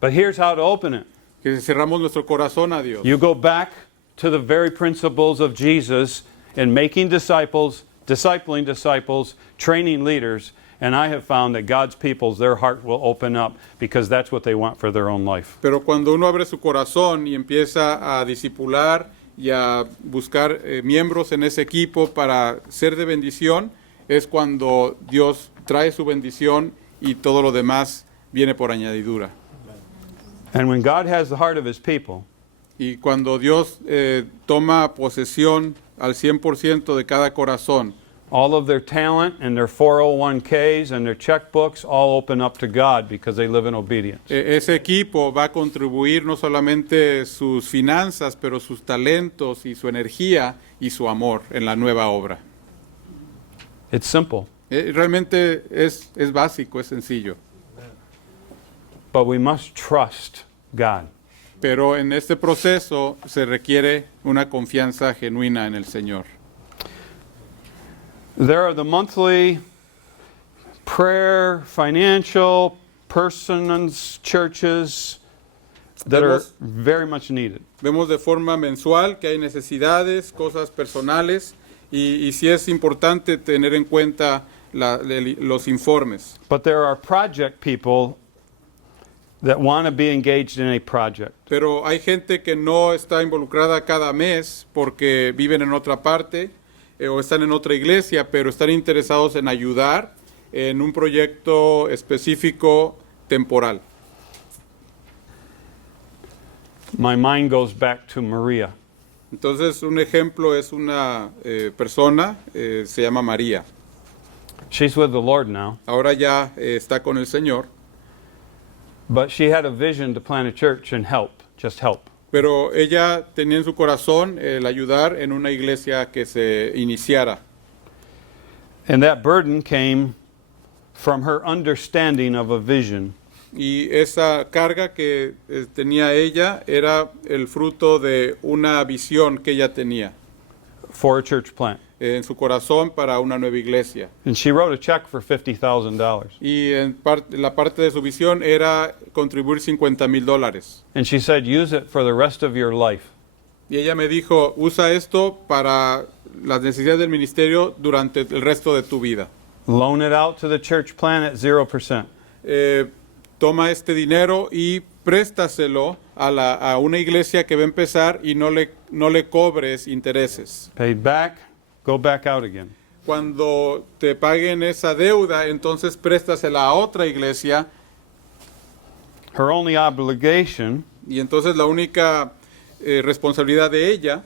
But here's how to open it. Que cerramos nuestro corazón a Dios. You go back to the very principles of Jesus in making disciples, discipling disciples, training leaders, and I have found that God's people's, their heart will open up because that's what they want for their own life. Pero cuando uno abre su corazón y empieza a discipular y a buscar miembros en ese equipo para ser de bendición, es cuando Dios trae su bendición y todo lo demás viene por añadidura. And when God has the heart of his people, Y cuando Dios toma posesión al 100% de cada corazón, all of their talent and their 401ks and their checkbooks all open up to God because they live in obedience. ese equipo va a contribuir no solamente sus finanzas, pero sus talentos y su energía y su amor en la nueva obra. It's simple, Realmente es básico, es sencillo. but we must trust God. Pero en este proceso se requiere una confianza genuina en el Señor. There are the monthly prayer, financial, persons, churches that are Vemos- very much needed. Vemos de forma mensual que hay necesidades, cosas personales, y sí es importante tener en cuenta los informes. But there are project people that want to be engaged in a project. Pero hay gente que no está involucrada cada mes porque viven en otra parte o están en otra iglesia, pero están interesados en ayudar en un proyecto específico temporal. My mind goes back to Maria. Entonces, un ejemplo es una persona, se llama María. She's with the Lord now, Ahora ya está con el Señor, but she had a vision to plant a church and help, just help. pero ella tenía en su corazón el ayudar en una iglesia que se iniciara. And that burden came from her understanding of a vision. Y esa carga que tenía ella era el fruto de una visión que ella tenía For a church plant. en su corazón para una nueva iglesia. And she wrote a check for $50,000. Y la parte de su visión era contribuir $50,000. And she said, use it for the rest of your life. Y ella me dijo, usa esto para las necesidades del ministerio durante el resto de tu vida. Loan it out to the church plant at 0%. Toma este dinero y préstaselo a una iglesia que va a empezar y no le cobres intereses. Paid back, go back out again. Cuando te paguen esa deuda, entonces préstasela a otra iglesia Her only obligation y entonces la única responsabilidad de ella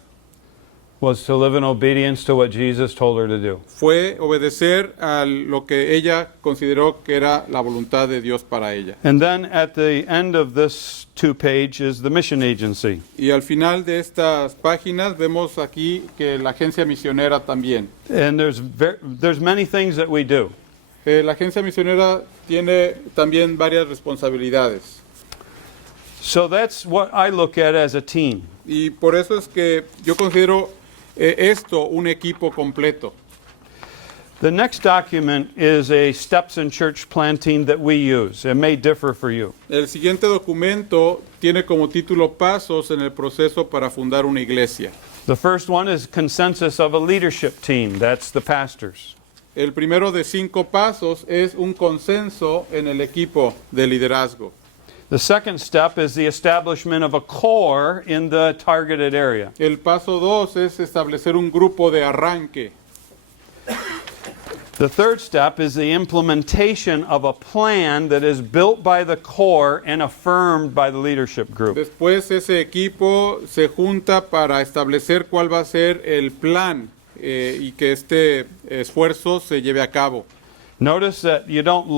was to live in obedience to what Jesus told her to do. fue obedecer a lo que ella consideró que era la voluntad de Dios para ella. And then at the end of this 2-page is the mission agency. Y al final de estas páginas vemos aquí que la agencia misionera también. And there's many things that we do. La agencia misionera tiene también varias responsabilidades. So that's what I look at as a team. Y por eso es que yo considero esto un equipo completo. The next document is a steps in church planting that we use. It may differ for you. El siguiente documento tiene como título Pasos en el proceso para fundar una iglesia. The first one is consensus of a leadership team. That's the pastors. El primero de 5 pasos es un consenso en el equipo de liderazgo. The second step is the establishment of a core in the targeted area. El paso 2 es establecer un grupo de arranque. The third step is the implementation of a plan that is built by the core and affirmed by the leadership group. Después ese equipo se junta para establecer cuál va a ser el plan y que este esfuerzo se lleve a cabo. Notice that you don't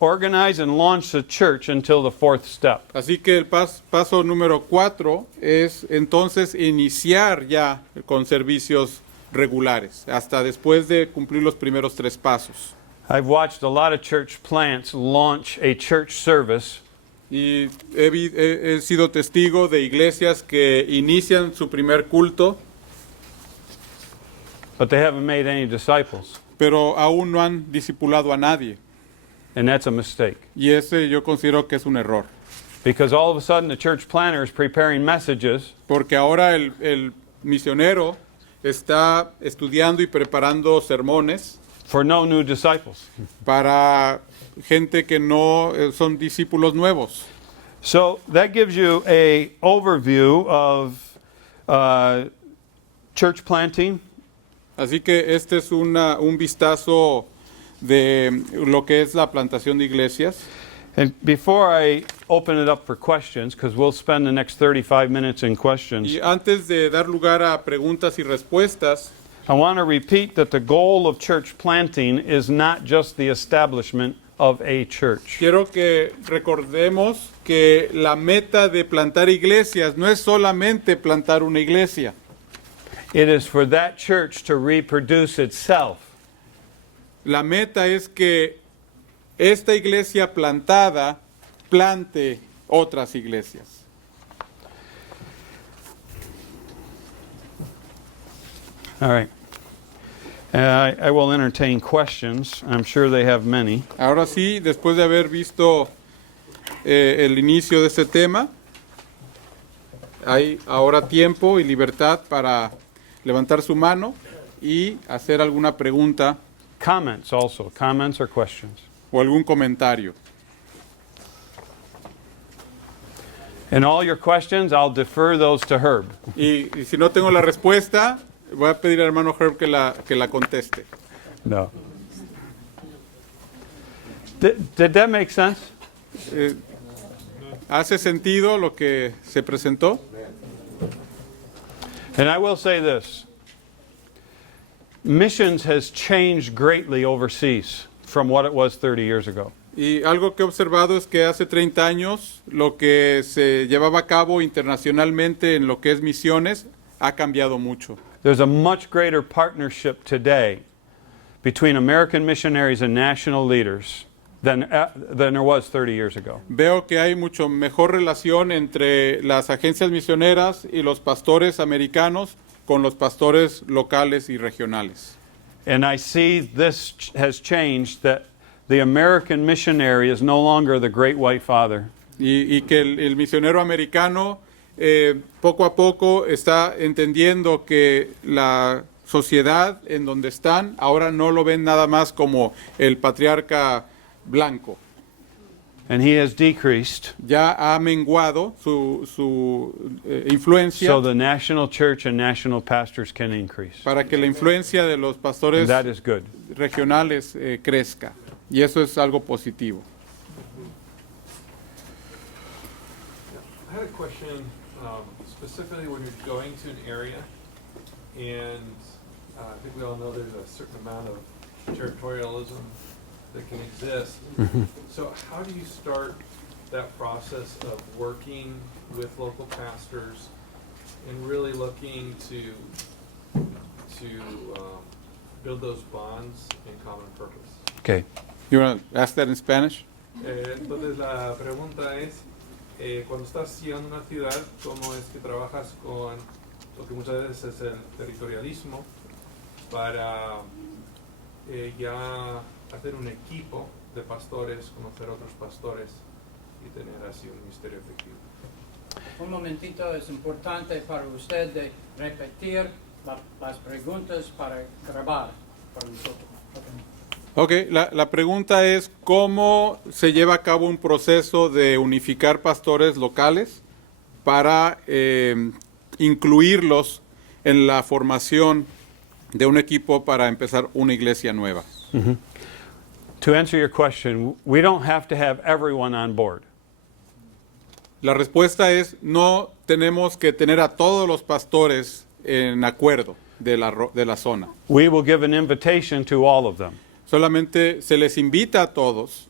organize and launch the church until the fourth step. Así que el paso número 4 es entonces iniciar ya con servicios regulares, hasta después de cumplir los primeros 3 pasos. I've watched a lot of church plants launch a church service Y he sido testigo de iglesias que inician su primer culto, but they haven't made any disciples, pero aún no han discipulado a nadie. and that's a mistake. Y ese yo considero que es un error. Because all of a sudden the church planter is preparing messages Porque ahora el misionero está estudiando y preparando sermones for no new disciples. para gente que no son discípulos nuevos. So that gives you a overview of church planting. Así que este es un vistazo de lo que es la plantación de iglesias. And before I open it up for questions, because we'll spend the next 35 minutes in questions, Y antes de dar lugar a preguntas y respuestas, I want to repeat that the goal of church planting is not just the establishment of a church. quiero que recordemos que la meta de plantar iglesias no es solamente plantar una iglesia. It is for that church to reproduce itself. La meta es que esta iglesia plantada plante otras iglesias. All right. I will entertain questions. I'm sure they have many. Ahora sí, después de haber visto el inicio de este tema, hay ahora tiempo y libertad para levantar su mano y hacer alguna pregunta Comments also. Comments or questions. o algún comentario. And all your questions, I'll defer those to Herb. Y si no tengo la respuesta, voy a pedir al hermano Herb que la conteste. No. Did that make sense? ¿Hace sentido lo que se presentó? And I will say this. Missions has changed greatly overseas from what it was 30 years ago. Y algo que he observado es que hace 30 años lo que se llevaba a cabo internacionalmente en lo que es misiones ha cambiado mucho. There's a much greater partnership today between American missionaries and national leaders than there was 30 years ago. Veo que hay mucho mejor relación entre las agencias misioneras y los pastores americanos con los pastores locales y regionales. And I see this has changed, that the American missionary is no longer the great white father. Y que el misionero americano poco a poco está entendiendo que la sociedad en donde están ahora no lo ven nada más como el patriarca blanco. And he has decreased. Ya ha menguado su influencia So the national church and national pastors can increase. para que la influencia de los And pastores that is good. regionales crezca. Y eso es algo positivo. I had a question, specifically when you're going to an area, and I think we all know there's a certain amount of territorialism that can exist. So how do you start that process of working with local pastors and really looking to build those bonds in common purpose? Okay. You want to ask that in Spanish? Entonces la pregunta es, cuando estás llegando a una ciudad, ¿cómo es que trabajas con lo que muchas veces es el territorialismo para ya hacer un equipo de pastores, conocer otros pastores y tener así un ministerio efectivo? Un momentito, es importante para usted de repetir las preguntas para grabar para nosotros. Ok, la pregunta es ¿cómo se lleva a cabo un proceso de unificar pastores locales para incluirlos en la formación de un equipo para empezar una iglesia nueva? To answer your question, we don't have to have everyone on board. La respuesta es no tenemos que tener a todos los pastores en acuerdo de la zona. We will give an invitation to all of them. Solamente se les invita a todos,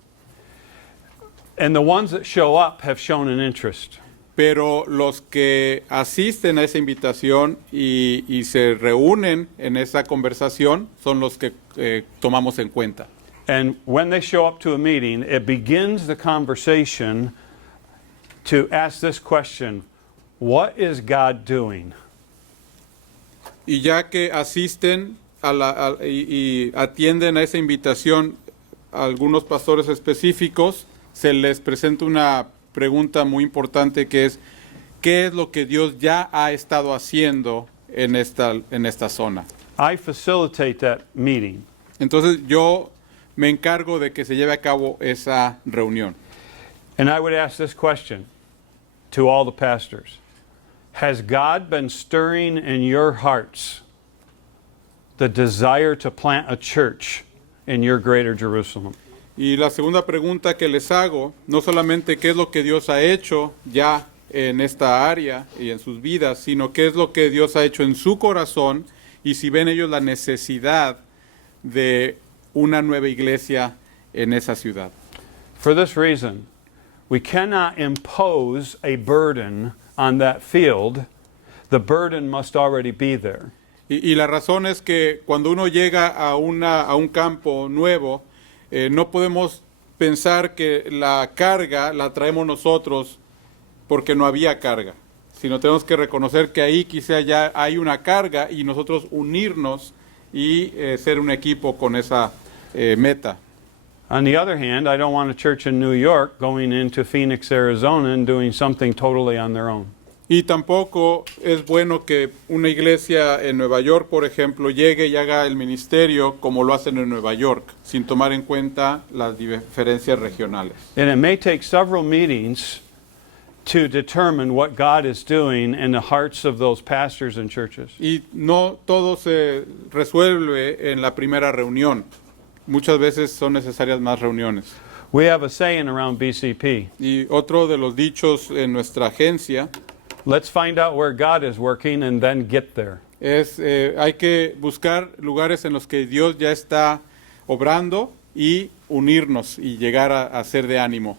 And the ones that show up have shown an interest. pero los que asisten a esa invitación y se reúnen en esa conversación son los que tomamos en cuenta. And when they show up to a meeting, it begins the conversation to ask this question: what is God doing? Y ya que asisten y atienden a esa invitación a algunos pastores específicos, se les presenta una pregunta muy importante que es: ¿qué es lo que Dios ya ha estado haciendo en esta zona? I facilitate that meeting. Entonces yo me encargo de que se lleve a cabo esa reunión. And I would ask this question to all the pastors: has God been stirring in your hearts the desire to plant a church in your greater Jerusalem? Y la segunda pregunta que les hago, no solamente qué es lo que Dios ha hecho ya en esta área y en sus vidas, sino qué es lo que Dios ha hecho en su corazón y si ven ellos la necesidad de una nueva iglesia en esa ciudad. For this reason, we cannot impose a burden on that field. The burden must already be there. Y la razón es que cuando uno llega a un campo nuevo, no podemos pensar que la carga la traemos nosotros porque no había carga, sino tenemos que reconocer que ahí quizá ya hay una carga y nosotros unirnos y ser un equipo con esa meta. On the other hand, I don't want a church in New York going into Phoenix, Arizona and doing something totally on their own. Y tampoco es bueno que una iglesia en Nueva York, por ejemplo, llegue y haga el ministerio como lo hacen en Nueva York, sin tomar en cuenta las diferencias regionales. And it may take several meetings to determine what God is doing in the hearts of those pastors and churches. Y no todo se resuelve en la primera reunión. Muchas veces son necesarias más reuniones. We have a saying around BCP: Y otro de los dichos en nuestra agencia let's find out where God is working and then get there. es hay que buscar lugares en los que Dios ya está obrando y unirnos y llegar a ser de ánimo.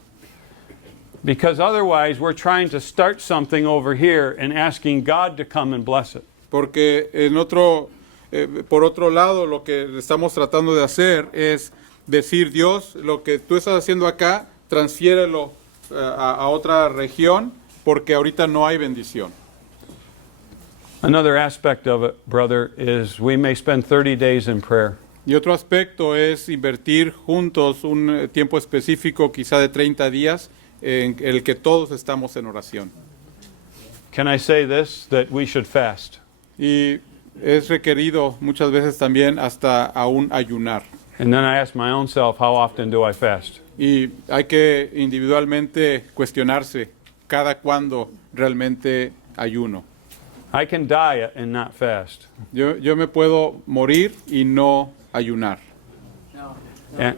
Because otherwise we're trying to start something over here and asking God to come and bless it. Porque por otro lado, lo que estamos tratando de hacer es decir: Dios, lo que tú estás haciendo acá, transfiérelo a otra región, porque ahorita no hay bendición. Another aspect of it, brother, is we may spend 30 days in prayer. Y otro aspecto es invertir juntos un tiempo específico, quizá de 30 días, en el que todos estamos en oración. Can I say this, that we should fast? Y es requerido muchas veces también hasta aún ayunar. And then I ask my own self, how often do I fast? Y hay que individualmente cuestionarse cada cuándo realmente ayuno. I can diet and not fast. Yo me puedo morir y no ayunar. No, And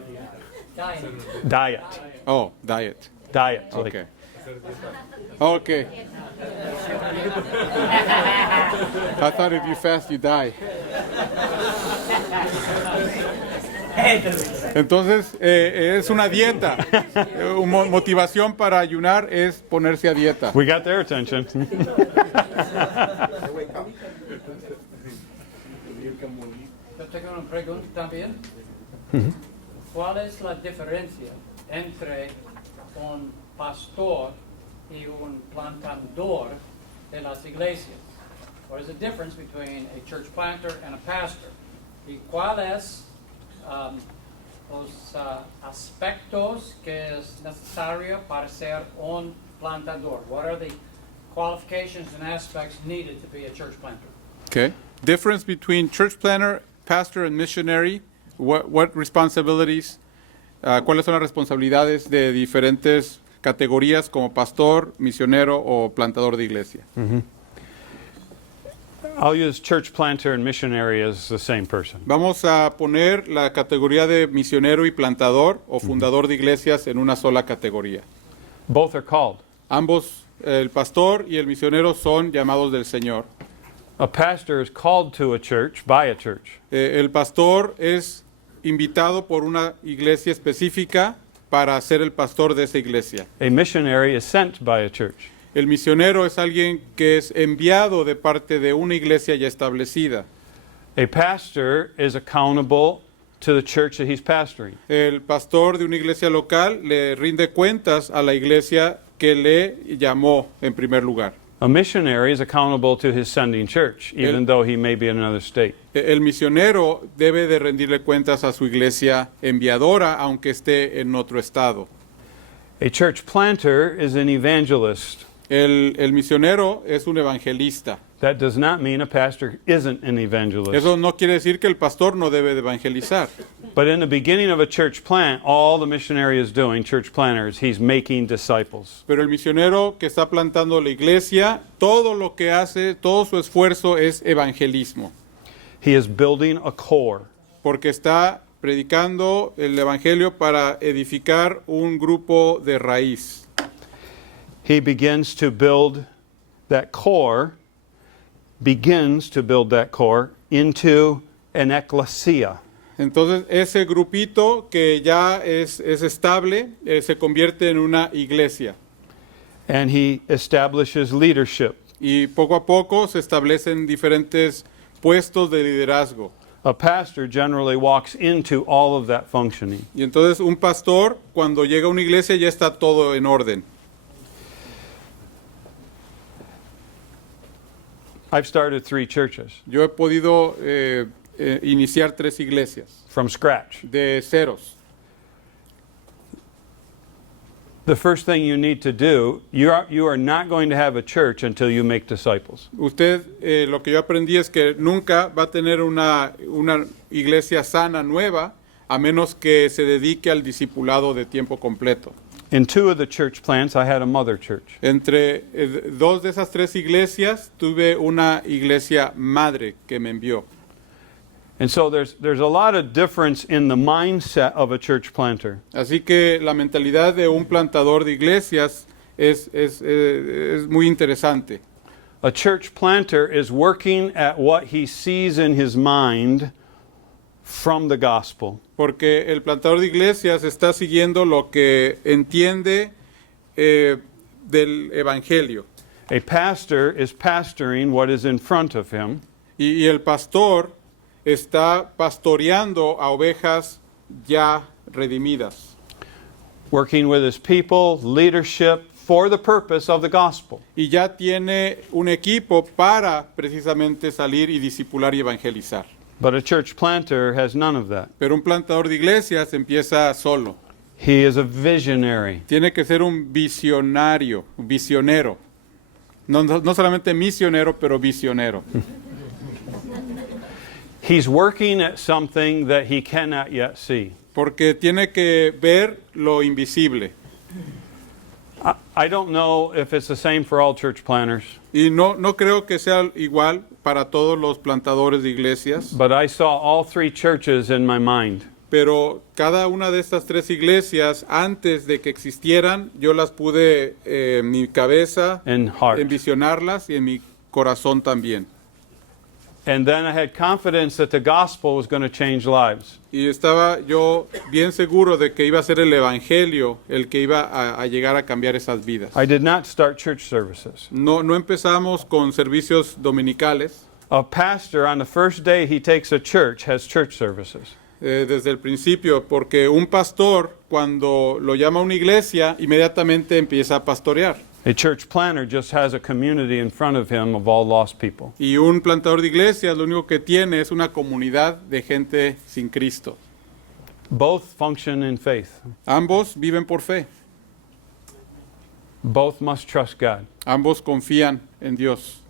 diet. Oh, diet. Diet. Okay. Okay. I thought if you fast, you die. Entonces, es una dieta. Motivación para ayunar es ponerse a dieta. We got their attention. Yo tengo una pregunta también. ¿Cuál es la diferencia entre un pastor y un plantador de las iglesias? What is the difference between a church planter and a pastor? ¿Y cuáles los aspectos que es necesario para ser un plantador? What are the qualifications and aspects needed to be a church planter? Okay. Difference between church planter, pastor, and missionary. What responsibilities? ¿Cuáles son las responsabilidades de diferentes categorías como pastor, misionero o plantador de iglesia? I'll use church planter and missionary as the same person. Vamos a poner la categoría de misionero y plantador o fundador de iglesias en una sola categoría. Both are called. Ambos, el pastor y el misionero, son llamados del Señor. A pastor is called to a church by a church. El pastor es invitado por una iglesia específica para ser el pastor de esa iglesia. A missionary is sent by a church. El misionero es alguien que es enviado de parte de una iglesia ya establecida. A pastor is accountable to the church that he's pastoring. El pastor de una iglesia local le rinde cuentas a la iglesia que le llamó en primer lugar. A missionary is accountable to his sending church, even though he may be in another state. El misionero debe de rendirle cuentas a su iglesia enviadora, aunque esté en otro estado. A church planter is an evangelist. El misionero es un evangelista. That does not mean a pastor isn't an evangelist. Eso no quiere decir que el pastor no debe de evangelizar. But in the beginning of a church plant, all the missionary is doing, church planters, he's making disciples. Pero el misionero que está plantando la iglesia, todo lo que hace, todo su esfuerzo es evangelismo. He is building a core. Porque está predicando el evangelio para edificar un grupo de raíz. He begins to build that core into an ecclesia. Entonces ese grupito que ya es estable se convierte en una iglesia. And he establishes leadership. Y poco a poco se establecen diferentes puestos de liderazgo. A pastor generally walks into all of that functioning. Y entonces un pastor, cuando llega a una iglesia, ya está todo en orden. I've started 3 churches Yo he podido iniciar 3 iglesias from scratch. de ceros. The first thing you need to do, you are not going to have a church until you make disciples. Usted, lo que yo aprendí es que nunca va a tener una iglesia sana, nueva, a menos que se dedique al discipulado de tiempo completo. In 2 of the church plants, I had a mother church. Entre 2 de esas 3 iglesias, tuve una iglesia madre que me envió. And so there's a lot of difference in the mindset of a church planter. Así que la mentalidad de un plantador de iglesias es muy interesante. A church planter is working at what he sees in his mind from the gospel. Porque el plantador de iglesias está siguiendo lo que entiende del evangelio. A pastor is pastoring what is in front of him. Y el pastor está pastoreando a ovejas ya redimidas. Working with his people, leadership, for the purpose of the gospel. Y ya tiene un equipo para precisamente salir y discipular y evangelizar. But a church planter has none of that. Pero un plantador de iglesias empieza solo. He is a visionary. Tiene que ser un visionario, un visionero. No solamente misionero, pero visionero. He's working at something that he cannot yet see. Porque tiene que ver lo invisible. I don't know if it's the same for all church planters, Y no creo que sea igual para todos los plantadores de iglesias, but I saw all 3 churches in my mind. pero cada una de estas 3 iglesias, antes de que existieran, yo las pude en mi cabeza And heart. envisionarlas y en mi corazón también. And then I had confidence that the gospel was going to change lives. Y estaba yo bien seguro de que iba a ser el evangelio el que iba a llegar a cambiar esas vidas. I did not start church services. No empezamos con servicios dominicales. A pastor, on the first day he takes a church, has church services. Desde el principio, porque un pastor, cuando lo llama a una iglesia, inmediatamente empieza a pastorear. A church planter just has a community in front of him of all lost people. Y un plantador de iglesias lo único que tiene es una comunidad de gente sin Cristo. Both function in faith. Ambos viven por fe, Both must trust God. ambos confían en Dios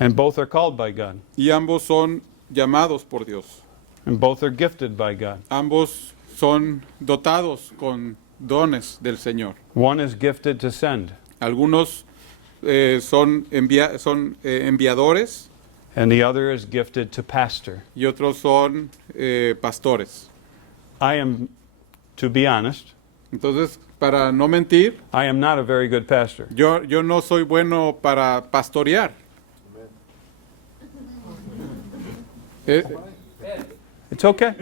And both are called by God. y ambos son llamados por Dios. And both are gifted by God. Ambos son dotados con dones del Señor. One is gifted to send, Algunos son enviadores and the other is gifted to pastor. y otros son pastores. I am, to be honest, Entonces, para no mentir, I am not a very good pastor. yo no soy bueno para pastorear. It's okay.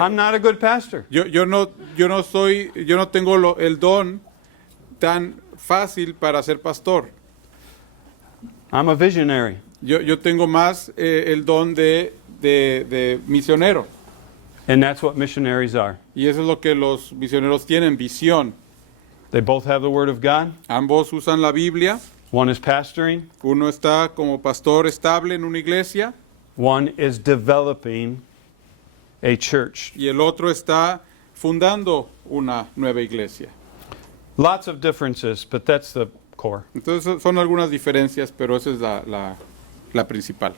I'm not a good pastor. Yo no tengo el don tan fácil para ser pastor. I'm a visionary. Yo tengo más el don de misionero. And that's what missionaries are. Y eso es lo que los misioneros tienen, visión. They both have the Word of God. Ambos usan la Biblia. One is pastoring, Uno está como pastor estable en una iglesia one is developing a church. y el otro está fundando una nueva iglesia. Lots of differences, but that's the core. Entonces son algunas diferencias, pero esa es la principal.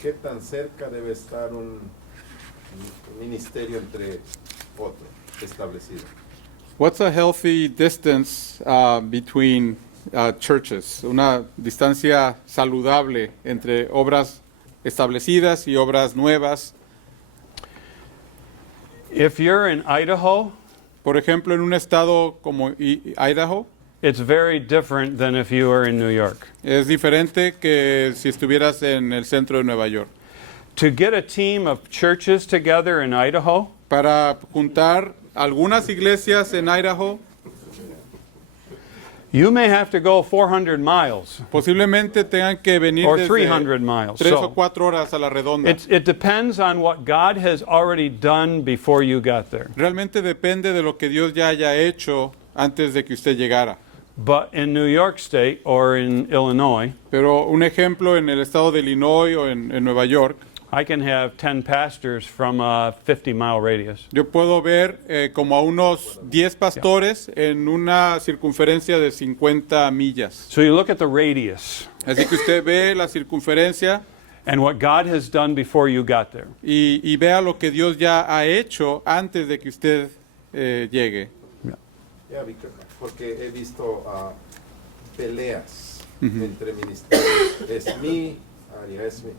¿Qué tan cerca debe estar un ministerio entre otro establecido? What's a healthy distance between churches? Una distancia saludable entre obras establecidas y obras nuevas. If you're in Idaho, Por ejemplo, en un estado como Idaho, it's very different than if you were in New York. es diferente que si estuvieras en el centro de Nueva York. To get a team of churches together in Idaho, Para juntar algunas iglesias en Idaho, you may have to go 400 miles posiblemente tengan que venir or desde 300 miles. 3 o So 4 horas a la redonda. it depends on what God has already done before you got there. Realmente depende de lo que Dios ya haya hecho antes de que usted llegara. But in New York State or in Illinois, Pero un ejemplo en el estado de Illinois o en Nueva York, I can have 10 pastors from a 50-mile radius. yo puedo ver como a unos 10 pastores en una circunferencia de 50 millas. So you look at the radius Así que usted ve la circunferencia and what God has done before you got there. y vea lo que Dios ya ha hecho antes de que usted llegue. Ya, porque he visto peleas entre ministerios. Es mi área, es mi.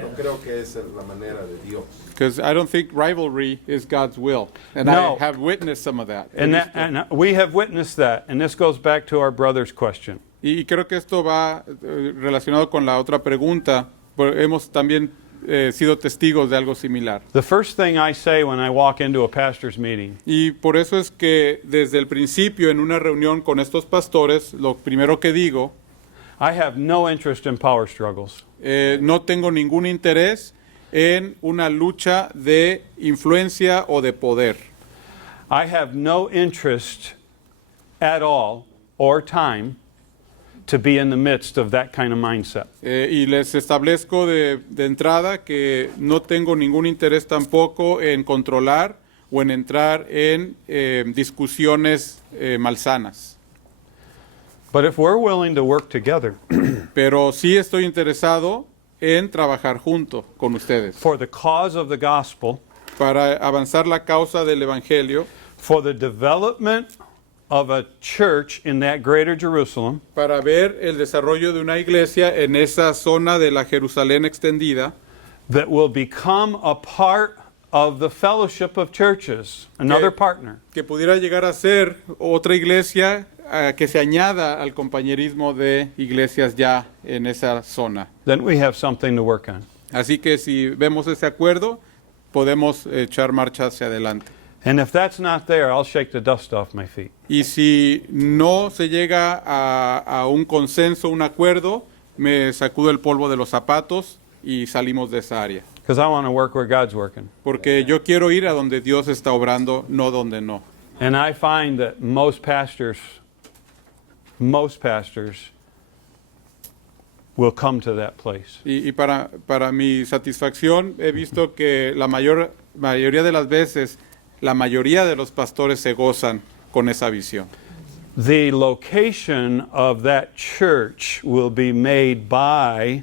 No creo que es la manera de Dios. Because I don't think rivalry is God's will. And No. I have witnessed some of that. And we have witnessed that. And this goes back to our brother's question. Y creo que esto va relacionado con la otra pregunta. Hemos también sido testigos de algo similar. The first thing I say when I walk into a pastor's meeting Y por eso es que desde el principio en una reunión con estos pastores, lo primero que digo, I have no interest in power struggles. no tengo ningún interés en una lucha de influencia o de poder. I have no interest at all or time to be in the midst of that kind of mindset. Y les establezco de entrada que no tengo ningún interés tampoco en controlar o en entrar en discusiones malsanas. But if we're willing to work together Pero sí estoy interesado en trabajar junto con ustedes for the cause of the gospel, para avanzar la causa del Evangelio, for the development of a church in that greater Jerusalem, para ver el desarrollo de una iglesia en esa zona de la Jerusalén extendida, that will become a part of the fellowship of churches, another Que- partner. que pudiera llegar a ser otra iglesia que se añada al compañerismo de iglesias ya en esa zona. Then we have something to work on. Así que si vemos ese acuerdo, podemos echar marcha hacia adelante. And if that's not there, I'll shake the dust off my feet. Y si no se llega a un consenso, un acuerdo, me sacudo el polvo de los zapatos y salimos de esa área. Because I want to work where God's working. Porque yo quiero ir a donde Dios está obrando, no donde no. And I find that most pastors will come to that place. Y para mi satisfacción, he visto que la mayoría de las veces, la mayoría de los pastores se gozan con esa visión. The location of that church will be made by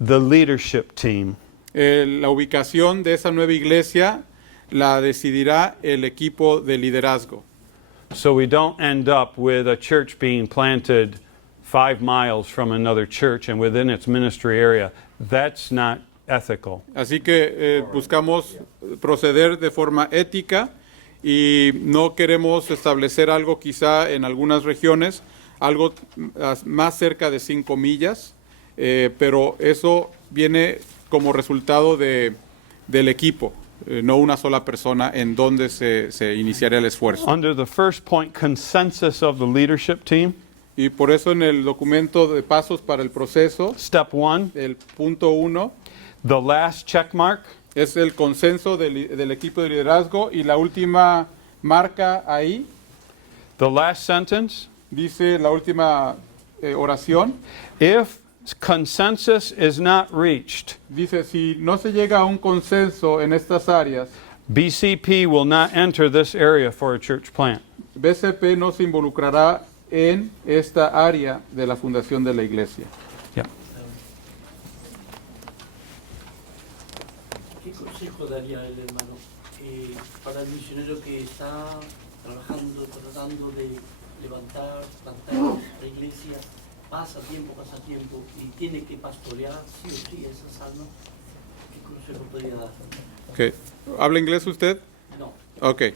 the leadership team. La ubicación de esa nueva iglesia la decidirá el equipo de liderazgo. So we don't end up with a church being planted 5 miles from another church and within its ministry area. That's not ethical. Así que buscamos proceder de forma ética y no queremos establecer algo quizá en algunas regiones, algo más cerca de 5 millas, pero eso viene como resultado del equipo, no una sola persona en donde se iniciaría el esfuerzo. Under the first point, consensus of the leadership team, Y por eso en el documento de pasos para el proceso, step 1, el punto 1 the last check mark es el consenso del equipo de liderazgo y la última marca ahí the last sentence, dice la última oración, if consensus is not reached, dice si no se llega a un consenso en estas áreas, BCP will not enter this area for a church plant. BCP no se involucrará en esta área de la fundación de la iglesia. Yeah. ¿Qué consejo daría el hermano para el misionero que está trabajando, tratando de levantar, plantar la iglesia, pasa tiempo y tiene que pastorear sí o sí esas almas? ¿Qué consejo podría dar? Okay. ¿Habla inglés usted? No. Okay.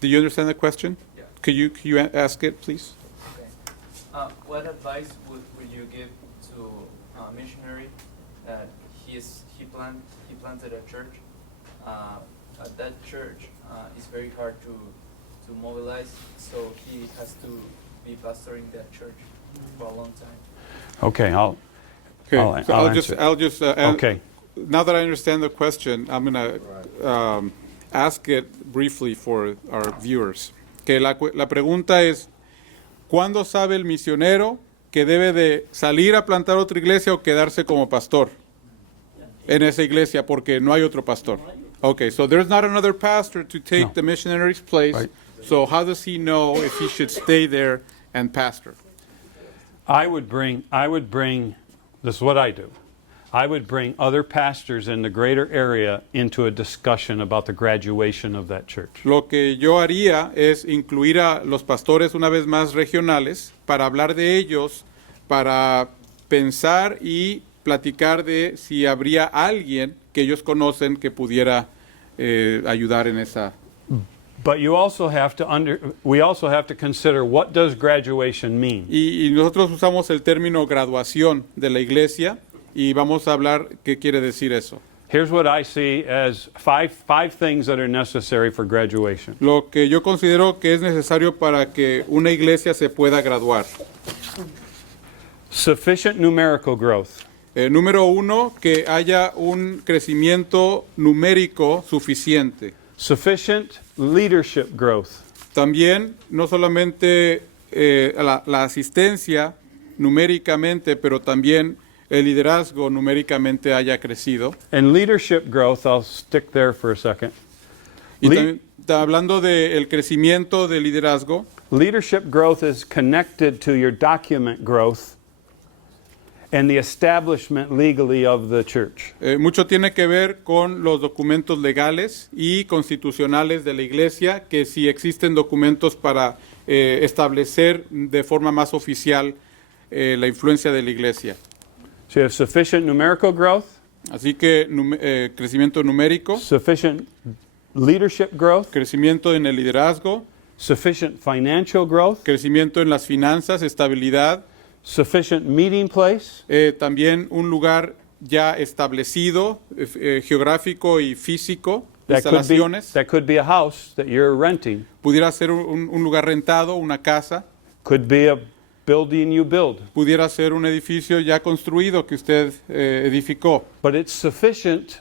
Do you understand the question? Yeah. Could you ask it, please? Okay. What advice would you give to a missionary that he planted a church? At that church, it's very hard to mobilize, so he has to be pastoring that church for a long time. Okay, I'll So answer. I'll just Okay. now that I understand the question, I'm going to ask it briefly for our viewers. Que la pregunta es, ¿cuándo sabe el misionero que debe de salir a plantar otra iglesia o quedarse como pastor en esa iglesia porque no hay otro pastor? Okay, so there's not another pastor to take No. the missionary's place. Right. So how does he know if he should stay there and pastor? I would bring, this is what I do. I would bring other pastors in the greater area into a discussion about the graduation of that church. Lo que yo haría es incluir a los pastores una vez más regionales para hablar de ellos, para pensar y platicar de si habría alguien que ellos conocen que pudiera ayudar en esa. But you also have to we also have to consider, what does graduation mean? Y nosotros usamos el término graduación de la iglesia y vamos a hablar qué quiere decir eso. Here's what I see as five things that are necessary for graduation. Lo que yo considero que es necesario para que una iglesia se pueda graduar. Sufficient numerical growth. Número 1, que haya un crecimiento numérico suficiente. Sufficient leadership growth. También, no solamente la asistencia numéricamente, pero también el liderazgo numéricamente haya crecido. And leadership growth, I'll stick there for a second. Y Le- también, hablando del crecimiento del liderazgo, Leadership growth is connected to your document growth and the establishment legally of the church. mucho tiene que ver con los documentos legales y constitucionales de la iglesia, que si existen documentos para establecer de forma más oficial la influencia de la iglesia. So you have sufficient numerical growth, Así que crecimiento numérico, sufficient leadership growth, crecimiento en el liderazgo, sufficient financial growth, crecimiento en las finanzas, estabilidad, sufficient meeting place, también un lugar ya establecido, geográfico y físico, instalaciones. that could be a house that you're renting, Pudiera ser un lugar rentado, una casa, could be a building you build, pudiera ser un edificio ya construido que usted edificó, but it's sufficient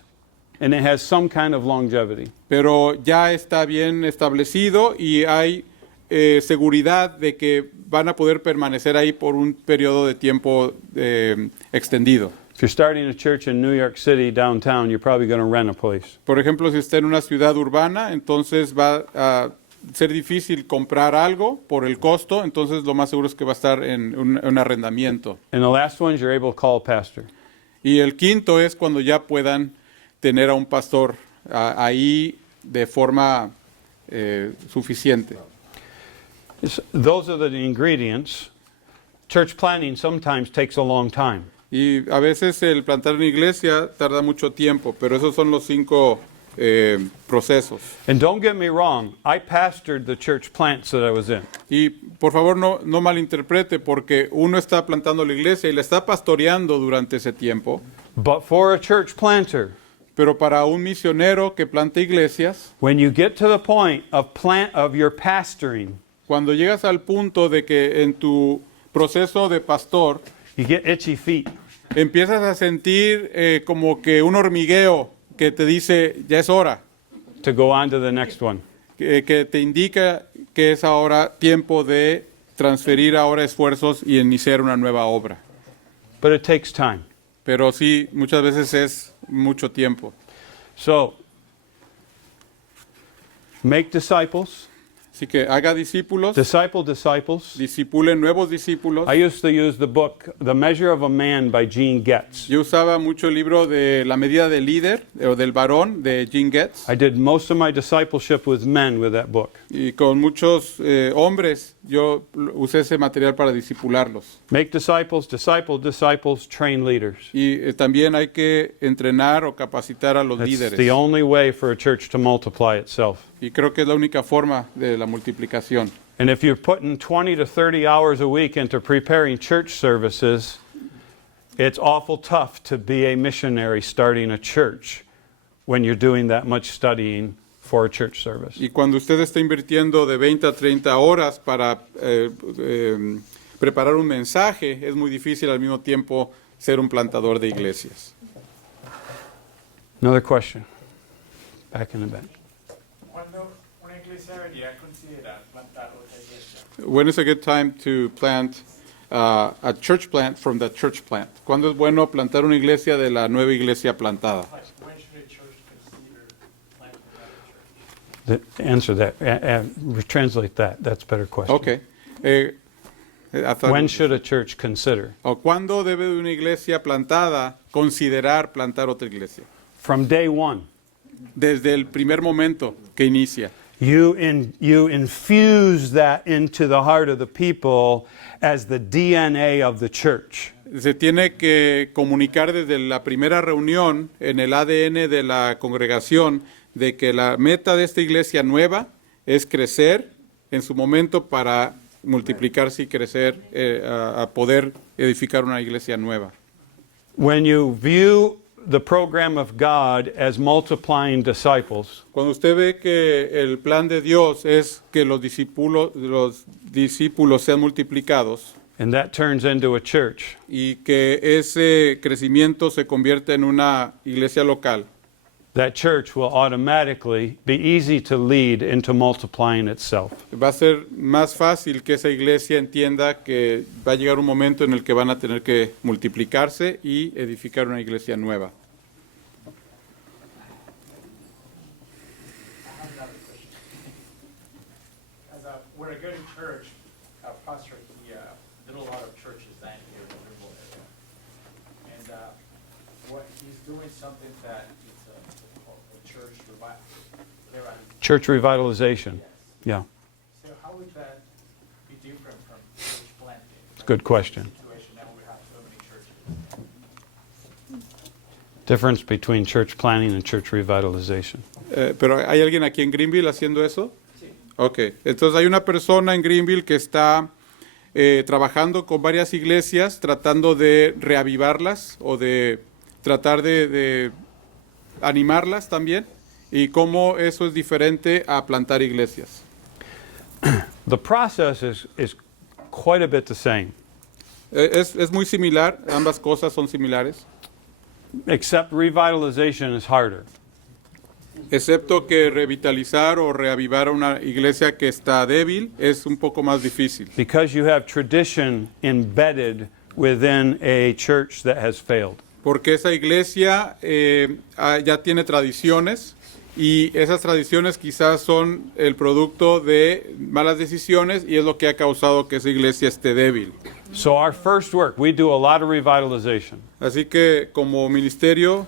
and it has some kind of longevity. pero ya está bien establecido y hay seguridad de que van a poder permanecer ahí por un periodo de tiempo extendido. If you're starting a church in New York City downtown, you're probably going to rent a place. Por ejemplo, si está en una ciudad urbana, entonces va a ser difícil comprar algo por el costo, entonces lo más seguro es que va a estar en un arrendamiento. And the last one is you're able to call a pastor. Y el quinto es cuando ya puedan tener a un pastor ahí de forma suficiente. Those are the ingredients. Church planning sometimes takes a long time. Y a veces el plantar una iglesia tarda mucho tiempo, pero esos son los 5 procesos. And don't get me wrong, I pastored the church plants that I was in. Y por favor no malinterprete, porque uno está plantando la iglesia y la está pastoreando durante ese tiempo, But for a church planter, pero para un misionero que planta iglesias, when you get to the point of your pastoring, cuando llegas al punto de que en tu proceso de pastor you get itchy feet. empiezas a sentir como que un hormigueo que te dice, ya es hora, To go on to the next one. que te indica que es ahora tiempo de transferir ahora esfuerzos y iniciar una nueva obra. But it takes time. Pero sí, muchas veces es mucho tiempo. So, make disciples, Así que haga discípulos, disciples. discipulen nuevos discípulos. I used to use the book, The Measure of a Man by Gene Getz. Yo usaba mucho el libro de La medida del líder o del varón de Gene Getz. I did most of my discipleship with men with that book. Y con muchos hombres yo usé ese material para discipularlos. Make disciples, train leaders. Y también hay que entrenar o capacitar a los That's líderes. the only way for a church to multiply itself. Y creo que es la única forma de la multiplicación. And if you're putting 20 to 30 hours a week into preparing church services, it's awful tough to be a missionary starting a church when you're doing that much studying for a church service. Y cuando usted está invirtiendo de 20 a 30 horas para preparar un mensaje, es muy difícil al mismo tiempo ser un plantador de iglesias. Another question. Back in the bench. Cuando una iglesia debería considerar plantar otra iglesia. When is a good time to plant a church plant from the church plant? ¿Cuándo es bueno plantar una iglesia de la nueva iglesia plantada? Like, when should a church consider planting another church? Answer that. Translate that. That's a better question. Okay. I thought- When should a church consider? ¿O cuándo debe una iglesia plantada considerar plantar otra iglesia? From day one. Desde el primer momento que inicia. You infuse that into the heart of the people as the DNA of the church. Se tiene que comunicar desde la primera reunión en el ADN de la congregación de que la meta de esta iglesia nueva es crecer en su momento para multiplicarse y crecer a poder edificar una iglesia nueva. When you view the program of God as multiplying disciples, Cuando usted ve que el plan de Dios es que los discípulos sean multiplicados and that turns into a church, y que ese crecimiento se convierta en una iglesia local, that church will automatically be easy to lead into multiplying itself. va a ser más fácil que esa iglesia entienda que va a llegar un momento en el que van a tener que multiplicarse y edificar una iglesia nueva. When I go to church, pastor, he did a lot of churches down here in the Rimble area. And what he's doing something that it's called a church revival. Church revitalization. Yeah, So how would that be different from church planting? it's a good question. Situation now we have so many churches. Difference between church planning and church revitalization. ¿Pero hay alguien aquí en Greenville haciendo eso? Sí. Ok, entonces hay una persona en Greenville que está trabajando con varias iglesias, tratando de reavivarlas o de tratar de animarlas también, y cómo eso es diferente a plantar iglesias. The process is quite a bit the same, Es muy similar, ambas cosas son similares, except revitalization is harder. excepto que revitalizar o reavivar a una iglesia que está débil es un poco más difícil. Because you have tradition embedded within a church that has failed. Porque esa iglesia ya tiene tradiciones y esas tradiciones quizás son el producto de malas decisiones y es lo que ha causado que esa iglesia esté débil. So our first work, we do a lot of revitalization. Así que como ministerio,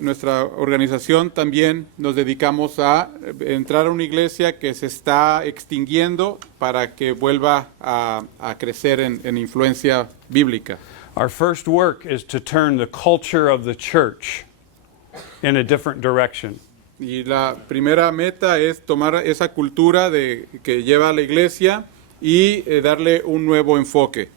nuestra organización también nos dedicamos a entrar a una iglesia que se está extinguiendo para que vuelva a crecer en influencia bíblica. Our first work is to turn the culture of the church in a different direction. Y la primera meta es tomar esa cultura que lleva a la iglesia y darle un nuevo enfoque.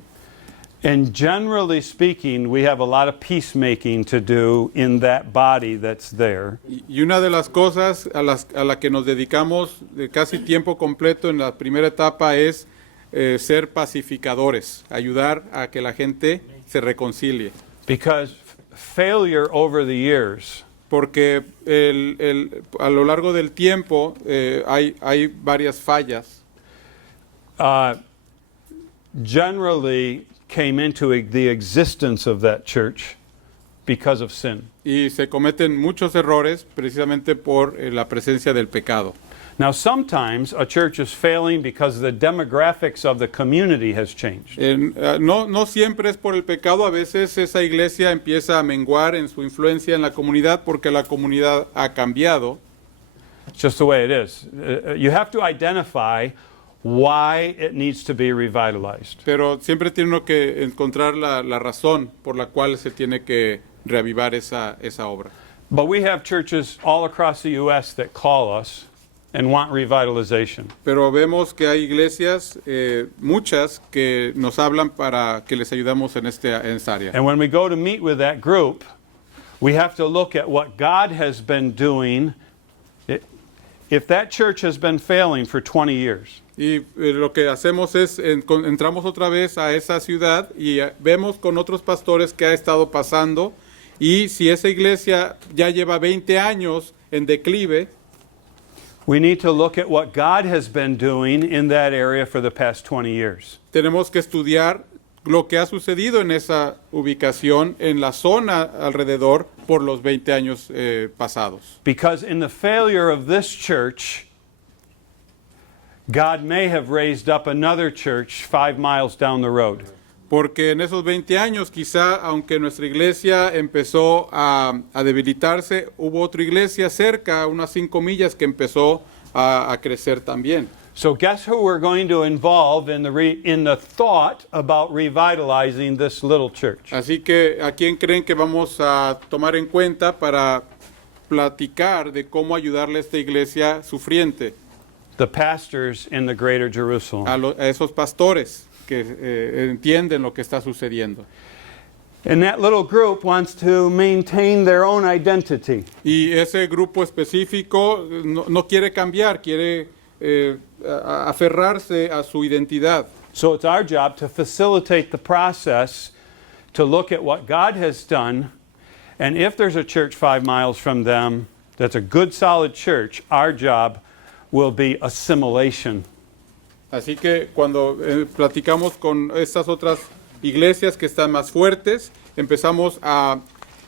And generally speaking, we have a lot of peacemaking to do in that body that's there. Y una de las cosas a la que nos dedicamos de casi tiempo completo en la primera etapa es ser pacificadores, ayudar a que la gente se reconcilie. Because failure over the years Porque a lo largo del tiempo hay varias fallas. Generally came into the existence of that church because of sin. Y se cometen muchos errores precisamente por la presencia del pecado. Now, sometimes a church is failing because the demographics of the community has changed. No siempre es por el pecado, a veces esa iglesia empieza a menguar en su influencia en la comunidad porque la comunidad ha cambiado. It's just the way it is. You have to identify why it needs to be revitalized. Pero siempre tiene uno que encontrar la razón por la cual se tiene que reavivar esa obra. But we have churches all across the U.S. that call us and want revitalization. Pero vemos que hay iglesias, muchas, que nos hablan para que les ayudamos en esta área. And when we go to meet with that group, we have to look at what God has been doing. If that church has been failing for 20 years, Y lo que hacemos es, entramos otra vez a esa ciudad y vemos con otros pastores qué ha estado pasando, y si esa iglesia ya lleva 20 años en declive, we need to look at what God has been doing in that area for the past 20 years. tenemos que estudiar lo que ha sucedido en esa ubicación, en la zona alrededor, por los 20 años pasados. Because in the failure of this church, God may have raised up another church 5 miles down the road. Porque en esos 20 años, quizá, aunque nuestra iglesia empezó a debilitarse, hubo otra iglesia cerca, unas 5 millas, que empezó a crecer también. So guess who we're going to involve in the thought about revitalizing this little church? Así que, ¿a quién creen que vamos a tomar en cuenta para platicar de cómo ayudarle a esta iglesia sufriente? The pastors in the greater Jerusalem. A esos pastores que entienden lo que está sucediendo. And that little group wants to maintain their own identity. Y ese grupo específico no quiere cambiar, quiere aferrarse a su identidad. So it's our job to facilitate the process, to look at what God has done, and if there's a church 5 miles from them that's a good solid church, our job will be assimilation. Así que cuando platicamos con estas otras iglesias que están más fuertes, empezamos a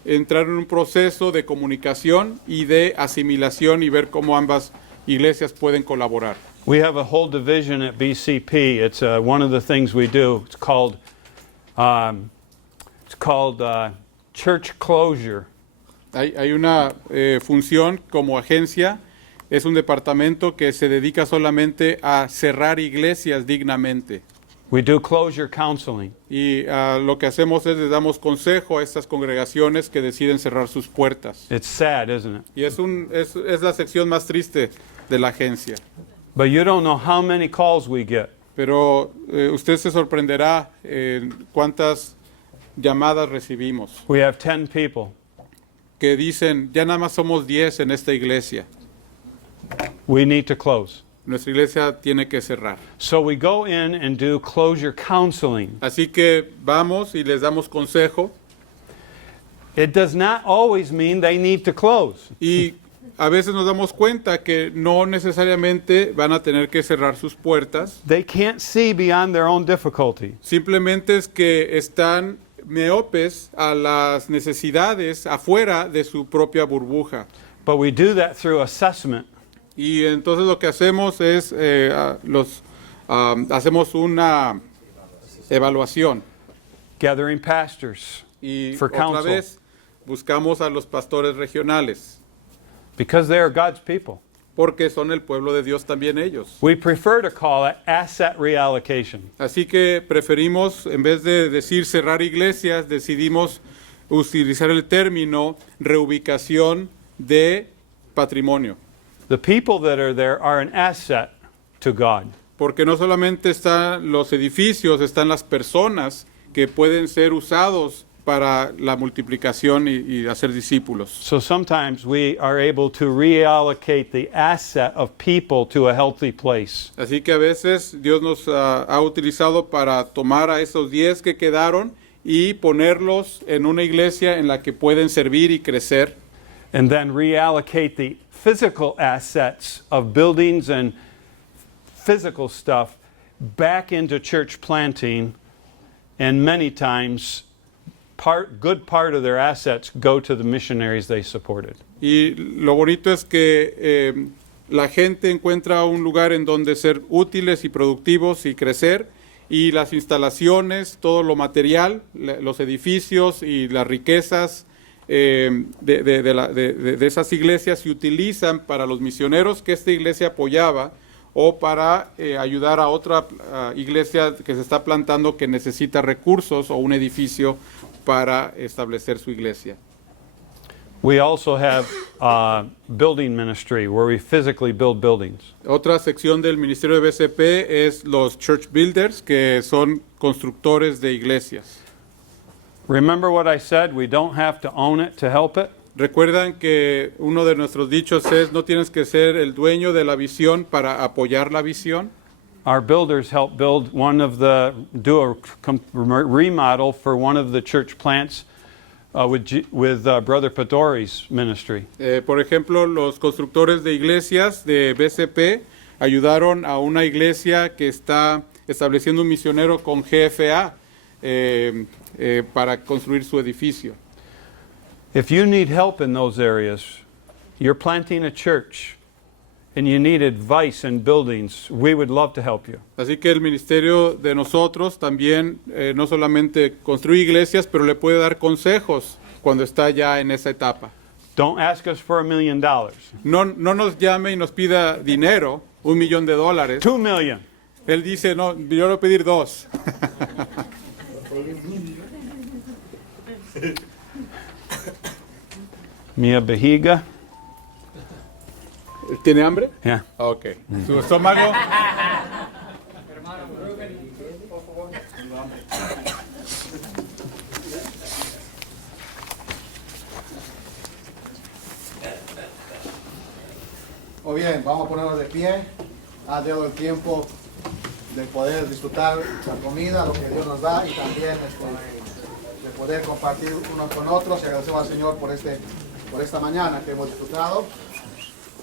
entrar en un proceso de comunicación y de asimilación y ver cómo ambas iglesias pueden colaborar. We have a whole division at BCP. It's one of the things we do. It's called church closure. Hay una función como agencia. Es un departamento que se dedica solamente a cerrar iglesias dignamente. We do closure counseling. Y lo que hacemos es les damos consejo a estas congregaciones que deciden cerrar sus puertas. It's sad, isn't it? Y es la sección más triste de la agencia. But you don't know how many calls we get. Pero usted se sorprenderá cuántas llamadas recibimos We have 10 people. que dicen, ya nada más somos 10 en esta iglesia. We need to close. Nuestra iglesia tiene que cerrar. So we go in and do closure counseling. Así que vamos y les damos consejo. It does not always mean they need to close. Y a veces nos damos cuenta que no necesariamente van a tener que cerrar sus puertas. They can't see beyond their own difficulty. Simplemente es que están miopes a las necesidades afuera de su propia burbuja. But we do that through assessment. Y entonces lo que hacemos es, hacemos una evaluación. Gathering pastors Y for otra counsel. vez buscamos a los pastores regionales, Because they are God's people. porque son el pueblo de Dios también ellos. We prefer to call it asset reallocation. Así que preferimos, en vez de decir cerrar iglesias, decidimos utilizar el término reubicación de patrimonio. The people that are there are an asset to God. Porque no solamente están los edificios, están las personas que pueden ser usados para la multiplicación y hacer discípulos. So sometimes we are able to reallocate the asset of people to a healthy place. Así que a veces Dios nos ha utilizado para tomar a esos 10 que quedaron y ponerlos en una iglesia en la que pueden servir y crecer. And then reallocate the physical assets of buildings and physical stuff back into church planting, and many times good part of their assets go to the missionaries they supported. Y lo bonito es que la gente encuentra un lugar en donde ser útiles y productivos y crecer, y las instalaciones, todo lo material, los edificios y las riquezas de esas iglesias se utilizan para los misioneros que esta iglesia apoyaba, o para ayudar a otra iglesia que se está plantando que necesita recursos o un edificio para establecer su iglesia. We also have building ministry where we physically build buildings. Otra sección del ministerio de BCP es los church builders, que son constructores de iglesias. Remember what I said? We don't have to own it to help it. Recuerdan que uno de nuestros dichos es: no tienes que ser el dueño de la visión para apoyar la visión. Our builders helped build do a remodel for one of the church plants with Brother Padori's ministry. Por ejemplo, los constructores de iglesias de BCP ayudaron a una iglesia que está estableciendo un misionero con GFA para construir su edificio. If you need help in those areas, you're planting a church, and you need advice in buildings, we would love to help you. Así que el ministerio de nosotros también no solamente construye iglesias, pero le puede dar consejos cuando está ya en esa etapa. Don't ask us for $1 million. No nos llame y nos pida dinero, $1 millón. $2 million. Él dice: no, yo le voy a pedir 2. Mia Behiga. ¿Tiene hambre? Yeah. Ok. ¿Su estómago? Muy bien, vamos a ponernos de pie. Ha llegado el tiempo de poder disfrutar la comida, lo que Dios nos da, y también de poder compartir unos con otros. Y agradecemos al Señor por esta mañana que hemos disfrutado.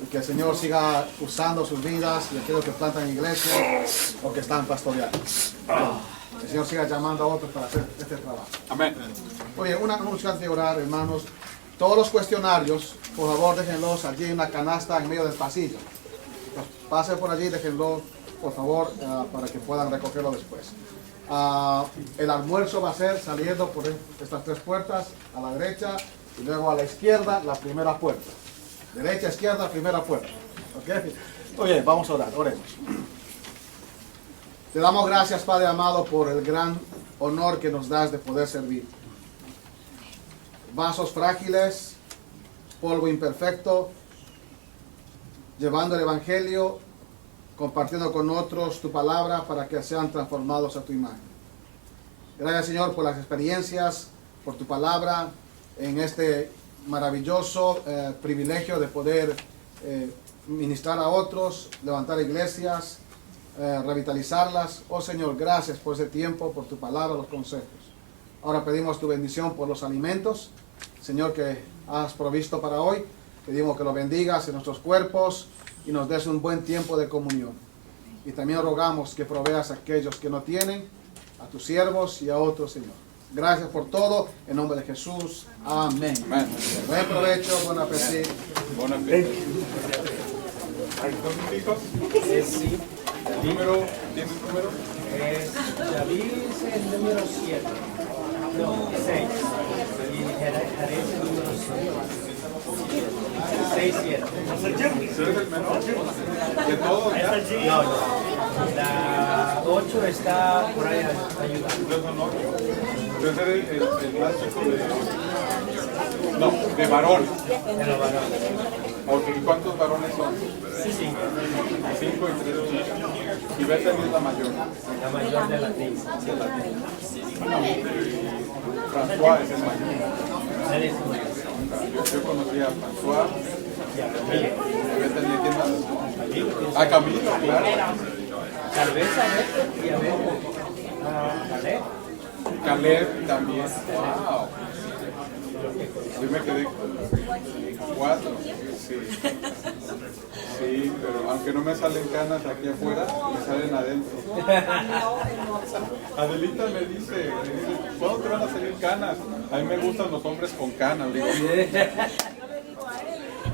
Y que el Señor siga usando sus vidas y aquellos que plantan iglesias o que están pastoreando. El Señor siga llamando a otros para hacer este trabajo. Amén. Muy bien, una antes de orar, hermanos. Todos los cuestionarios, por favor, déjenlos allí en una canasta en medio del pasillo. Pasen por allí, déjenlo, por favor, para que puedan recogerlo después. El almuerzo va a ser saliendo por estas 3 puertas, a la derecha y luego a la izquierda, la primera puerta. Derecha, izquierda, primera puerta. ¿Okay? Muy bien, vamos a orar, oremos. Te damos gracias, Padre amado, por el gran honor que nos das de poder servir. Vasos frágiles, polvo imperfecto, llevando el Evangelio, compartiendo con otros tu palabra para que sean transformados a tu imagen. Gracias, Señor, por las experiencias, por tu palabra, en este maravilloso privilegio de poder ministrar a otros, levantar iglesias, revitalizarlas. Oh Señor, gracias por ese tiempo, por tu palabra, los consejos. Ahora pedimos tu bendición por los alimentos, Señor, que has provisto para hoy. Pedimos que lo bendigas en nuestros cuerpos y nos des un buen tiempo de comunión. Y también rogamos que proveas a aquellos que no tienen, a tus siervos y a otros, Señor. Gracias por todo, en nombre de Jesús. Amén. Amén. Buen provecho, buen apetito. Buen apetito. Sí. ¿Número? ¿Tienes número? David es el número 7. No, 6. Y Jerez es el número 6, 7. ¿Eres el menor? ¿De todos ya? No. La 8 está por ahí ayudando. Entonces eres el más chico de... No, de varón. De los varones. Ok, ¿cuántos varones son? 5. 5 y 3 chicas. Y Bethany es la mayor. La mayor de las niñas. François es el mayor. Él es el mayor. Yo conocí a François. Y a Camilo. Bethany, ¿quién más? A Camilo, claro. Tal vez a Beto y a Beto. A Caleb. Caleb también. Wow. Yo me quedé 4. Sí. Sí, pero aunque no me salen canas aquí afuera, me salen adentro. Adelita me dice, ¿cuándo te van a salir canas? A mí me gustan los hombres con canas. Digo,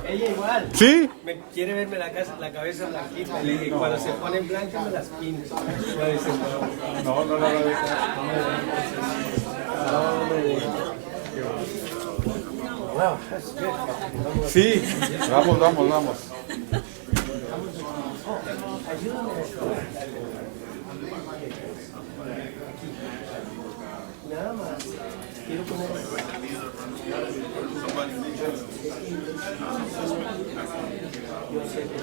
Ella igual. ¿sí? Me quiere verme la cabeza blanquita. Le dije, cuando se ponen blancas me las pinto. Me dice, No, no la voy a dejar. no me deja. Wow, that's good. Sí, vamos. Nada más. Quiero poner. Yo sé que